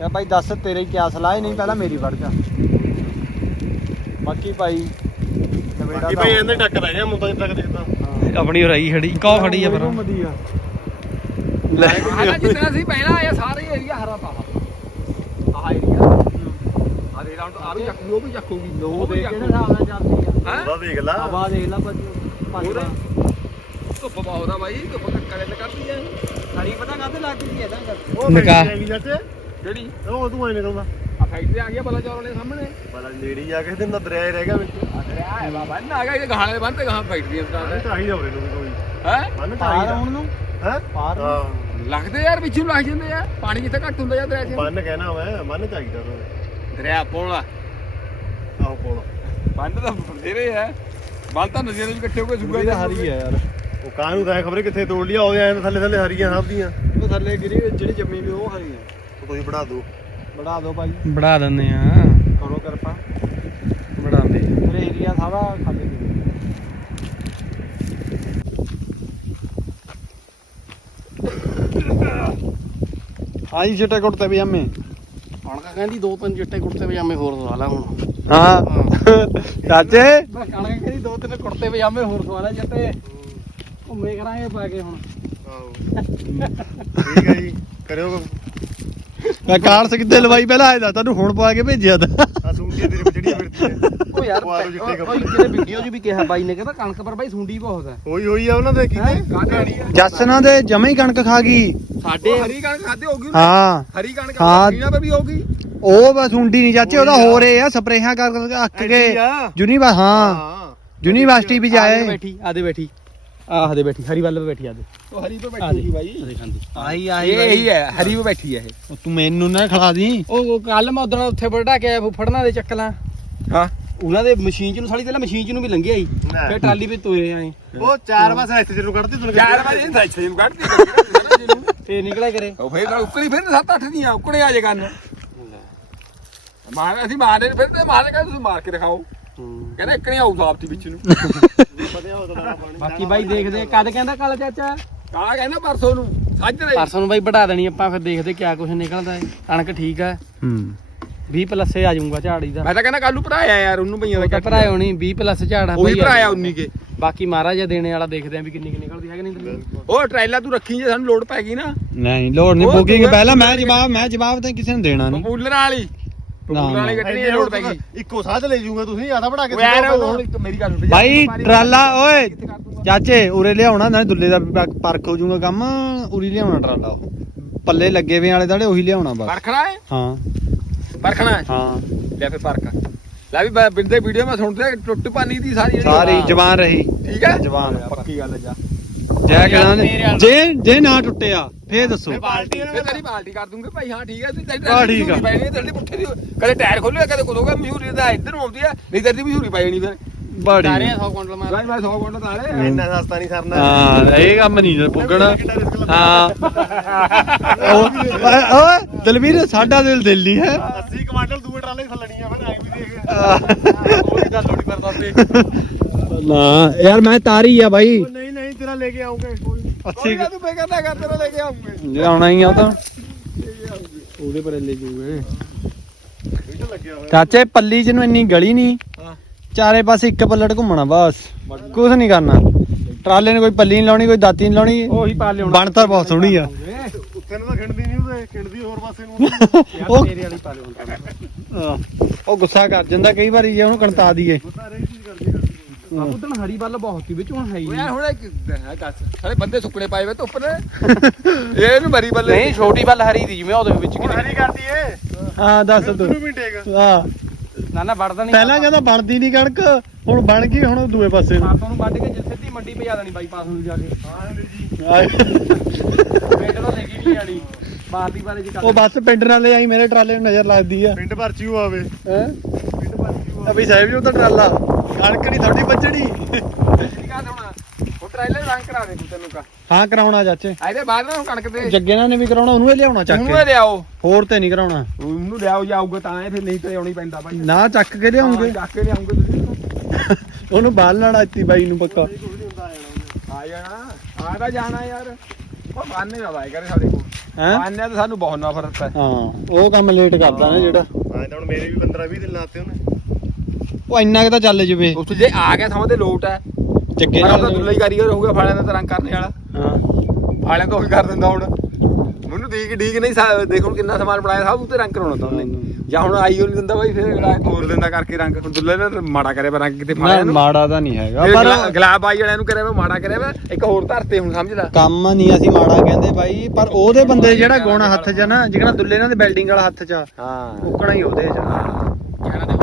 ਯਾ ਭਾਈ ਦੱਸ ਤੇਰੇ ਕੀ ਸਲਾਹ ਹੀ ਨਹੀਂ ਪਹਿਲਾਂ ਮੇਰੀ ਵੜ ਜਾ। ਬਾਕੀ ਭਾਈ ਨਵੇੜਾ ਬਾਕੀ ਭਾਈ ਇਹਦੇ ਟੱਕ ਰਹਿ ਗਿਆ ਮੁੰਡਾ ਜਿੱਦ ਤੱਕ ਦੇਖਦਾ ਆਪਣੀ ਰਹੀ ਖੜੀ ਕੌ ਖੜੀ ਆ ਪਰ। ਆਹ ਜਿੱਤਣਾ ਸੀ ਪਹਿਲਾਂ ਇਹ ਸਾਰੇ ਏਰੀਆ ਹਰਾ ਪਾਵਾ। ਆਹ ਦੇ ਰਾਉਂਡ ਆ ਵੀ ਚੱਕੂਗੀ ਉਹ ਵੀ ਚੱਕੂਗੀ। ਲੋ ਦੇ ਕਿਹੜੇ ਹਿਸਾਬ ਨਾਲ ਚੱਲਦੀ ਆ। ਹੈ? ਉਹਦਾ ਦੇਖ ਲਾ। ਹਵਾ ਦੇਖ ਲੈ ਭਾਜੀ ਪੰਜ ਹੋਰ? ਵਾਰ। ਧੁੱਪ ਬਹੁਤ ਆ ਬਾਈ ਧੁੱਪ ਕੱਕੜੇ ਤੇ ਕਰਦੀ ਆ। ਹਰੀ ਪਤਾ ਕਾਹਤੇ ਲੱਗਦੀ ਹੈ ਇਹਦਾ ਉਹ ਨਿਕਾਹ। ਫੈਕਟਰੀ ਆ ਗਈ ਚਾਚੇ ਜਿਹੜੀ ਉਹ ਤੂੰ ਆਈ ਨਿਕਲਦਾ। ਆ ਫੈਕਟਰੀ ਆ ਗਿਆ ਬਲਾ ਚੌਲ ਵਾਲੇ ਸਾਹਮਣੇ। ਬੜਾ ਨੇੜੀ ਜਾ ਕੇ ਦਿਨ ਦਾ ਦਰਿਆ ਹੀ ਰਹਿ ਗਿਆ ਵਿੱਚ। ਆ ਦਰਿਆ ਹੈ ਬਾਬਾ ਨਾ ਆ ਗਿਆ ਇਹ ਗਾਹਾਂ ਦੇ ਬੰਦ ਤੇ ਗਾਹਾਂ ਫੈਕਟਰੀਆਂ ਬੰਨ ਸਟਾਰਟ ਢਾਈ ਦਾ ਹੋਰੇ ਨੂੰ ਵੀ ਕੋਈ। ਹੈ? ਬੰਨ ਪਾਰ ਢਾਈ ਦਾ ਆਉਣ ਨੂੰ? ਹੈ? ਪਾਰ ਨੂੰ। ਹਾਂ। ਲੱਗਦੇ ਯਾਰ ਵਿੱਚੋਂ ਲੱਗ ਜਾਂਦੇ ਆ। ਪਾਣੀ ਜਿੱਥੇ ਘੱਟ ਹੁੰਦਾ ਜਾਂ ਦਰਿਆ 'ਚ? ਬੰਨ ਕਹਿਣਾ ਮੈਂ ਬੰਨ ਚਾਹੀਦਾ ਉਹਨੂੰ ਦਰਿਆ ਪੋਲਾ ਆਹੋ ਕੋਲ ਬੰਦ ਤਾਂ ਬਥੇਰੇ ਆ। ਬੰਦ ਤਾਂ ਨਦੀਆਂ ਦੇ ਵਿੱਚ ਇਕੱਠੇ ਹੋ ਕੇ ਸੁੱਕਾ ਇਹਦਾ ਹਰੀ ਆ ਯਾਰ। ਉਹ ਕਾਹਨੂੰ ਤਾਂ ਖਬਰੇ ਕਿੱਥੇ ਤੋੜ ਲਿਆ ਉਹਦੇ ਐਂ ਥੱਲੇ ਥੱਲੇ ਹਰੀਆਂ ਸਭ ਦੀਆਂ। ਉਹ ਥੱਲੇ ਗਿਰੀ ਜਿਹੜੀ ਜੰਮੀ ਵੀ ਉਹ ਹਰੀ ਆ। ਉਹ ਤੁਸੀਂ ਬਣਾ ਦਿਓ। ਬਣਾ ਦਿਓ ਭਾਈ। ਬੜਾ ਦਿੰਦੇ ਆ। ਕਰੋ ਕਿਰਪਾ। ਬੜਾਉਂਦੇ ਮੇਰੇ ਏਰੀਆ ਸਾਰਾ ਖਾਲੀ ਸੀ ਆਈ ਚਿੱਟੇ ਕੁੜਤੇ ਪਜਾਮੇ ਕਣਕ ਕਹਿੰਦੀ ਦੋ ਤਿੰਨ ਚਿੱਟੇ ਕੁੜਤੇ ਪਜਾਮੇ ਹੋਰ ਸਵਾ ਲਾ ਹੁਣ। ਹਾਂ। ਚਾਚੇ? ਬਸ ਕਣਕ ਕਹਿੰਦੀ ਦੋ ਤਿੰਨ ਕੁੜਤੇ ਪਜਾਮੇ ਹੋਰ ਸਵਾ ਲੈ ਚਿੱਟੇ। ਘੁੰਮੇ ਕਰਾਂਗੇ ਪਾ ਕੇ ਹੁਣ। ਆਹੋ। ਠੀਕ ਹੈ ਜੀ ਕਰਿਓ ਮੈਂ ਕਾਰਸ ਕਿੱਥੇ ਲਵਾਈ ਪਹਿਲਾਂ ਆਇਆ ਤੈਨੂੰ ਹੁਣ ਪਾ ਕੇ ਭੇਜਿਆ ਤਾਂ। ਆ ਸੂਟੀਆਂ ਤੇਰੇ ਵਿੱਚ ਜਿਹੜੀਆਂ ਫਿਰਦੀਆਂ ਉਹ ਯਾਰ ਪਵਾ ਲਓ ਚਿੱਟੇ ਉਹ ਕੱਪੜੇ ਜਿਹੜੇ ਵੀਡੀਓ 'ਚ ਵੀ ਕਿਹਾ ਬਾਈ ਨੇ ਕਹਿੰਦਾ ਕਣਕ ਪਰ ਬਾਈ ਸੁੰਡੀ ਬਹੁਤ ਹੈ। ਹੋਈ ਹੋਈ ਆ ਉਹਨਾਂ ਦੇ ਕਿਤੇ ਕਾਹਦੀ ਜਸਨਾ ਦੇ ਜਮੇ ਹੀ ਕਣਕ ਖਾ ਗਈ। ਸਾਡੇ ਹਰੀ ਕਣਕ ਖਾਦੇ ਹੋਗੀ ਉਹਨੇ। ਹਾਂ। ਹਰੀ ਕਣਕ ਹਾਂ। ਹਾਂ ਪੇ ਵੀ ਹੋਗੀ ਉਹ ਬਸ ਹੁੰਡੀ ਨਹੀਂ ਚਾਚੇ ਉਹਦਾ ਹੋ ਰਹੇ ਆ ਸਪਰੇਹਾਂ ਕਰ ਅੱਕ ਆ। ਹਾਂ। ਹਾਂ। ਯੂਨੀਵਰਸਿਟੀ ਵੀ ਆਦੇ ਜਾਏ। ਬੈਠੀ ਆਦੇ ਬੈਠੀ। ਆਹ ਦੇ ਬੈਠੀ ਹਰੀ ਵੱਲ ਪੇ ਬੈਠੀ ਆਦੇ ਉਹ ਹਰੀ ਪੇ ਬੈਠੀ ਬਾਈ। ਆਦੇ ਖਾਂਦੀ ਆਹੀ ਇਹ ਇਹੀ ਹੈ ਹਰੀ ਪੇ ਬੈਠੀ ਹੈ ਇਹ। ਤੂੰ ਮੈਨੂੰ ਨਾ ਖਿਲਾ ਦੀ। ਉਹ ਕੱਲ ਮੈਂ ਉਦੋਂ ਉੱਥੇ ਵੜਾ ਕੇ ਆਇਆ ਫੁੱਫੜਨਾ ਦੇ ਚੱਕਲਾਂ ਹਾਂ। ਉਹਨਾਂ ਦੇ ਮਸ਼ੀਨ ਚ ਨੂੰ ਸਾਲੀ ਤੇ ਮਸ਼ੀਨ ਚ ਨੂੰ ਵੀ ਲੰਘਿਆ ਸੀ ਲੈ। ਫਿਰ ਟਰਾਲੀ ਵਿੱਚ ਤੋਰੇ ਆਏ। ਉਹ ਚਾਰ ਵਾਰ ਇੱਥੇ ਜਦੋਂ ਕੱਢਦੇ ਤੁਹਾਨੂੰ ਚਾਰ ਵਜੇ ਸਾਈ ਛੇ ਨੂੰ ਕੱਢਦੀ ਫੇਰ ਨਿਕਲਿਆ ਕਰੇ ਉਹ ਫੇਰ ਤਾਂ ਉੱਕਣੀ ਫਿਰ ਸੱਤ ਅੱਠ ਦੀਆਂ ਉੱਕਣੇ ਆ ਜੇ ਕੰਨ। ਮਾਰ ਅਸੀਂ ਮਾਰਦੇ ਫਿਰ ਤੇ ਮਾਰ ਕੇ ਤੁਸੀਂ ਮਾਰ ਕੇ ਦਿਖਾਓ। ਕਹਿੰਦਾ ਇੱਕਣੀ ਆਊ ਸਾਫਤੀ ਵਿੱਚ ਨੂੰ। <laughs> ਬਾਕੀ ਬਾਈ ਦੇਖਦੇ ਕਦ ਕਹਿੰਦਾ ਕਾਲਾ ਚਾਚਾ? ਕਾਲਾ ਕਹਿੰਦਾ ਪਰਸੋਂ ਨੂੰ ਸਾਜਰੇ ਪਰਸੋਂ ਨੂੰ ਬਾਈ ਵੜਾ ਦੇਣੀ ਆਪਾਂ ਫਿਰ ਦੇਖਦੇ ਕਿਆ ਕੁਝ ਨਿਕਲਦਾ ਹੈ। ਕਣਕ ਠੀਕ ਹੈ। ਹੂੰ 20 ਪਲੱਸ ਆ ਜਾਊਗਾ ਝਾੜੀ ਦਾ। ਮੈਂ ਤਾਂ ਕਹਿੰਦਾ ਕੱਲ ਨੂੰ ਭਰਾਇਆ ਯਾਰ ਉਹਨੂੰ ਭਈਆਂ ਦਾ ਉਹ ਤਾਂ ਭਰਾਇਓ ਹੋਣੀ 20 ਪਲੱਸ ਝਾੜਾ ਉਹ ਵੀ ਬਈ। ਆ ਭਰਾਇਆ ਜਾਊਗਾ। 19 ਕੇ। ਬਾਕੀ ਮਹਾਰਾਜ ਜੇ ਦੇਣੇ ਵਾਲਾ ਦੇਖਦੇ ਆ ਵੀ ਕਿੰਨੀ ਕਿ ਨਿਕਲਦੀ ਹੈ ਕਿ ਨਹੀਂ। ਨਿਕਲਦੀ ਉਹ ਟ੍ਰੇਲਾ ਤੂੰ ਰੱਖੀ ਜੇ ਸਾਨੂੰ ਲੋਡ ਪੈ ਗਈ ਨਾ। ਨਹੀਂ ਲੋੜ ਨਹੀਂ ਉਹ ਬੁਕਿੰਗ ਪਹਿਲਾਂ ਮੈਂ ਜਵਾਬ ਮੈਂ ਜਵਾਬ ਤਾਂ ਕਿਸੇ ਨੂੰ ਦੇਣਾ ਨਹੀਂ। ਪਪੂਲਰ ਵਾਲੀ। ਪਪੂਲਰ ਵਾਲੀ ਗੱਡੀ ਇਹ ਲੋਡ ਪੈ ਗਈ। ਇੱਕੋ ਸਾਥ ਲੈ ਜਾਊਗਾ ਤੁਸੀਂ ਆਦਾ ਬਣਾ ਕੇ ਉਹ ਯਾਰ ਹੁਣ ਇੱਕ ਮੇਰੀ ਗੱਲ ਸੁਣ ਭਾਈ ਟਰਾਲਾ ਓਏ। ਚਾਚੇ ਉਰੇ ਲਿਆਉਣਾ ਨਾਲੇ ਦੁੱਲੇ ਦਾ ਵੀ ਪ- ਪਰਖ ਹੋ ਜਾਊਗਾ ਕੰਮ ਉਰੀ ਲਿਆਉਣਾ ਟਰਾਲਾ ਉਹ। ਪੱਲੇ ਲੱਗੇ ਵੇ ਵਾਲੇ ਦਾੜੇ ਉਹੀ ਲਿਆਉਣਾ ਬਸ। ਪਰਖਣਾ ਹੈ? ਹਾਂ। ਪਰਖਣਾ ਹੈ? ਹਾਂ। ਲੈ ਫੇ ਪਰਖ ਲੈ ਵੀ ਬ- ਬਿੰਦੇ ਵੀਡੀਓ ਮੈਂ ਸੁਣਦੇ ਟੁੱਟ ਪਾਣੀ ਦੀ ਸਾਰੀ ਜਵਾਨ ਰਹੀ। ਠੀਕ ਹੈ? ਜਵਾਨ ਪੱਕੀ ਗੱਲ ਜਾ। ਜੈ ਕਹਿਣਾ ਜੇ ਜੇ ਨਾ ਟੁੱਟਿਆ ਫੇਰ ਦੱਸੋ। ਬਾਲਟੀ ਫੇ ਤੇਰੀ ਬਾਲਟੀ ਕਰ ਦੂੰਗੇ ਭਾਈ ਹਾਂ ਠੀਕ ਹੈ। ਤੂੰ ਤੇਰੀ ਹਾਂ, ਠੀਕ ਆ। ਪੈਣੀ ਤੇਰੀ ਪੁੱਠੇ ਦੀ ਕਦੇ ਟਾਇਰ ਖੋਲਿਆ ਕਦੇ ਹੋਗਾ ਮਸ਼ਹੂਰੀ ਦਾ ਇੱਧਰ ਨੂੰ ਆਉਂਦੀ ਹੈ ਨਹੀਂ ਤੇਰੀ ਮਸ਼ਹੂਰੀ ਪੈ ਜਾਣੀ ਫਿਰ। ਬਾੜੀ ਸਾਰੇ 100 ਕੁਇੰਟਲ ਮਾਰ ਭਾਈ ਮੈਂ 100 ਗੁੰਡ ਤਾਰੇ ਇੰਨਾ ਸਸਤਾ ਨਹੀਂ ਸਰਨਾ। ਹਾਂ ਇਹ ਕੰਮ ਨਹੀਂ ਪੁੱਗਣਾ। ਹਾਂ। ਉਹ- ਓਏ ਓਏ ਦਲਵੀਰ ਸਾਡਾ ਦਿਲ ਦਿਲ ਨਹੀਂ ਹੈ। 80 ਕੁਆਂਟਲ ਦੂਏ ਟਰਾਲੇ ਥੱਲਣੀ ਆ ਫਿਰ ਐ ਵੀ ਦੇਖ। ਕੋਈ ਗੱਲ ਥੋੜੀ ਕਰਦਾ ਤੇ ਨਾ ਯਾਰ ਮੈਂ ਤਾਰੀ ਆ ਬਾਈ। ਨਹੀਂ ਨਹੀਂ ਤੇਰਾ ਲੈ ਕੇ ਆਉਂਗੇ ਕੋਈ ਅੱਛੀ ਤੂੰ ਬੇਕਾਰ ਨਾ ਕਰ ਤੇਰਾ ਲੈ ਕੇ ਆਉਂਗੇ ਜੇ ਆਉਣਾ ਹੀ ਆ ਉਹ ਤਾਂ। ਉਹਦੇ ਪਰ ਲੈ ਜੂਗੇ। ਚਾਚੇ ਪੱਲੀ ਚ ਨੂੰ ਇੰਨੀ ਗਲੀ ਨਹੀਂ ਚਾਰੇ ਪਾਸੇ ਇੱਕ ਪੱਲੜ ਘੁੰਮਣਾ ਬਸ। ਕੁਝ ਨਹੀਂ ਕਰਨਾ। ਟਰਾਲੇ ਨੇ ਕੋਈ ਪੱਲੀ ਨਹੀਂ ਲਾਉਣੀ ਕੋਈ ਦਾਤੀ ਨਹੀਂ ਲਾਉਣੀ। ਉਹੀ ਪਾ ਲਿਆਉਣਾ। ਬਣ ਤਾਂ ਬਹੁਤ ਸੋਹਣੀ ਆ। ਉੱਥੇ ਨੂੰ ਤਾਂ ਖਿੰਡਦੀ ਨਹੀਂ ਉਹਦੇ ਖਿੰਡਦੀ ਹੋਰ ਪਾਸੇ ਨੂੰ। ਉਹ ਤੇਰੇ ਵਾਲੀ ਪਾ ਲਿਆਉਣਾ। ਹਾਂ, ਉਹ ਗੁੱਸਾ ਕਰ ਜਾਂਦਾ ਕਈ ਵਾਰੀ ਜੇ ਉਹਨੂੰ ਕਣਤਾ ਦਈਏ। ਉਦੋਂ ਹਰੀ ਵੱਲ ਬਹੁਤ ਸੀ ਵਿੱਚ ਹੁਣ ਹੈ ਹੀ ਉਹ ਯਾਰ ਹੁਣ ਇੱਕ ਹੈ ਦੱਸ ਸਾਰੇ ਬੰਦੇ ਸੁੱਕਣੇ ਪਾਏ ਵੇ ਧੁੱਪ ਨੇ ਇਹ ਇਹਨੂੰ ਮਰੀ ਬੱਲੇ ਨਹੀਂ ਛੋਟੀ ਵੱਲ ਹਰੀ ਦੀ ਜਿਵੇਂ ਉਹਦੇ ਵਿੱਚ ਹੁਣ ਹਰੀ ਕਰਦੀ ਏ। ਹਾਂ ਦੱਸ ਤੂੰ ਤੂੰ। ਵੀ ਟੇਕ। ਹਾਂ। ਨਾ ਨਾ ਵੜਦਾ ਨਹੀਂ ਪਹਿਲਾਂ ਕਹਿੰਦਾ ਬਣਦੀ ਨਹੀਂ ਕਣਕ ਹੁਣ ਬਣ ਗਈ ਹੁਣ ਦੂਏ ਪਾਸੇ ਨੂੰ। ਪਾਸੋਂ ਨੂੰ ਵੱਢ ਕੇ ਜਿੱਥੇ ਸਿੱਧੀ ਮੰਡੀ ਪਜਾ ਦੇਣੀ ਬਾਈਪਾਸ ਨੂੰ ਜਾ ਕੇ। ਆਏ। ਪਿੰਡ ਤੋਂ ਲੈ ਕੇ ਨਹੀਂ ਜਾਣੀ ਬਾਹਰਲੀ ਬਾਰੇ ਜੀ ਉਹ ਬੱਸ ਪਿੰਡ ਨਾਲ ਆਈ ਮੇਰੇ ਟਰਾਲੇ ਨੂੰ ਨਜ਼ਰ ਲੱਗਦੀ ਆ। ਪਿੰਡ ਭਰਚੀ ਉਹ ਆਵੇ। ਹੈ? ਅਭੀ ਸਾਹਿਬ ਜੀ ਉਹ ਤਾਂ ਟਰਾਲਾ। ਕਣਕ ਨਹੀਂ ਥੋੜੀ ਬੱਚੜੀ ਠੀਕ ਆ ਹੁਣ ਉਹ ਟ੍ਰੇਲਰ ਰੰਗ ਕਰਾ ਦੇ ਤੂੰ ਤੈਨੂੰ ਕਾ ਹਾਂ ਕਰਾਉਣਾ ਚਾਚੇ। ਇਹਦੇ ਬਾਅਦ ਨਾ ਕਣਕ ਦੇ ਜੱਗੇ ਨਾਲ ਨੇ ਵੀ ਕਰਾਉਣਾ ਉਹਨੂੰ ਹੀ ਲਿਆਉਣਾ ਚੱਕ ਉਹਨੂੰ ਕੇ। ਇਹ ਲਿਆਓ। ਹੋਰ ਤੇ ਨਹੀਂ ਕਰਾਉਣਾ। ਉਹਨੂੰ ਲਿਆਓ ਜਾਊਗਾ ਤਾਂ ਇਹ ਫਿਰ ਨਹੀਂ ਤੇ ਆਉਣੀ ਪੈਂਦਾ ਭਾਈ। ਨਾ ਚੱਕ ਕੇ ਲਿਆਉਂਗੇ। ਚੱਕ ਕੇ ਲਿਆਉਂਗੇ ਤੁਸੀਂ। ਉਹਨੂੰ ਬਾਲ ਲੈਣਾ ਇੱਤੀ ਬਾਈ ਨੂੰ ਪੱਕਾ। ਆ ਜਾਣਾ ਆ ਤਾਂ ਜਾਣਾ ਯਾਰ। ਉਹ ਬਾਨੇ ਨਾ ਵਾਏ ਕਰੇ ਸਾਡੇ ਕੋਲ। ਹੈ? ਬਾਨੇ ਤਾਂ ਸਾਨੂੰ ਬਹੁਤ ਨਫ਼ਰਤ ਹੈ। ਹਾਂ ਉਹ ਕੰਮ ਲੇਟ ਕਰਦਾ ਨਾ ਜਿਹੜਾ। ਹਾਂ ਤਾਂ ਹੁਣ ਮੇਰੇ ਵੀ 15 20 ਦਿਨ ਲਾਤੇ ਉਹਨੇ। ਉਹ ਇੰਨਾ ਕਿ ਤਾਂ ਚੱਲ ਜਵੇ। ਉੱਥੇ ਜੇ ਆ ਗਿਆ ਸਮਝਦੇ ਲੋਟ ਹੈ। ਪਰ ਨਾਲ ਉਹਦਾ ਦੁੱਲਾ ਹੀ ਕਾਰੀਗਰ ਹੋਊਗਾ ਫਾਲਿਆਂ ਦਾ ਤਾਂ ਰੰਗ ਕਰਨੇ ਵਾਲਾ। ਹਾਂ। ਫਾਲਿਆਂ ਤੋਂ ਉਹੀ ਕਰ ਦਿੰਦਾ ਹੁਣ। ਮੈਨੂੰ ਠੀਕ ਠੀਕ ਨਹੀਂ ਸਾ- ਦੇਖ ਹੁਣ ਕਿੰਨਾ ਸਮਾਨ ਬਣਾਇਆ ਸਭ ਉੱਤੇ ਰੰਗ ਕਰਾਉਣਾ ਤਾਂ ਉਹਨੇ। ਜਾਂ ਹੁਣ ਆਈ ਉਹ ਨਹੀਂ ਦਿੰਦਾ ਬਾਈ ਫਿਰ ਅਗਲਾ ਤੋਰ ਦਿੰਦਾ ਕਰਕੇ ਰੰਗ। ਹੁਣ ਦੁੱਲੇ ਨੇ ਮਾੜਾ ਕਰਿਆ ਵਾ ਰੰਗ ਕਿਤੇ ਨਾ ਫਾਲਿਆਂ ਨੂੰ ਮਾੜਾ ਤਾਂ ਨਹੀਂ ਹੈਗਾ ਪਰ ਗੁਲਾ- ਗੁਲਾਬ ਬਾਈ ਵਾਲਿਆਂ ਨੂੰ ਕਰਿਆ ਵਾ ਮਾੜਾ ਕਰਿਆ ਵਾ ਇੱਕ ਹੋਰ ਧਰਤੇ ਹੁਣ ਸਮਝ ਲੈ। ਕੰਮ ਨਹੀਂ ਅਸੀਂ ਮਾੜਾ ਕਹਿੰਦੇ ਬਾਈ ਪਰ ਉਹਦੇ ਬੰਦੇ ਜਿਹੜਾ ਗੁਣ ਹੱਥ 'ਚ ਆ ਨਾ ਜਿਹੜਾ ਦੁੱਲੇ ਨਾਲ ਦੇ ਬਿਲਡਿੰਗ ਵਾਲਾ ਹੱਥ 'ਚ ਆ ਹਾਂ। ਉਕਣਾ ਹੀ ਉਹਦੇ 'ਚ ਆ। ਕਹਿਣਾ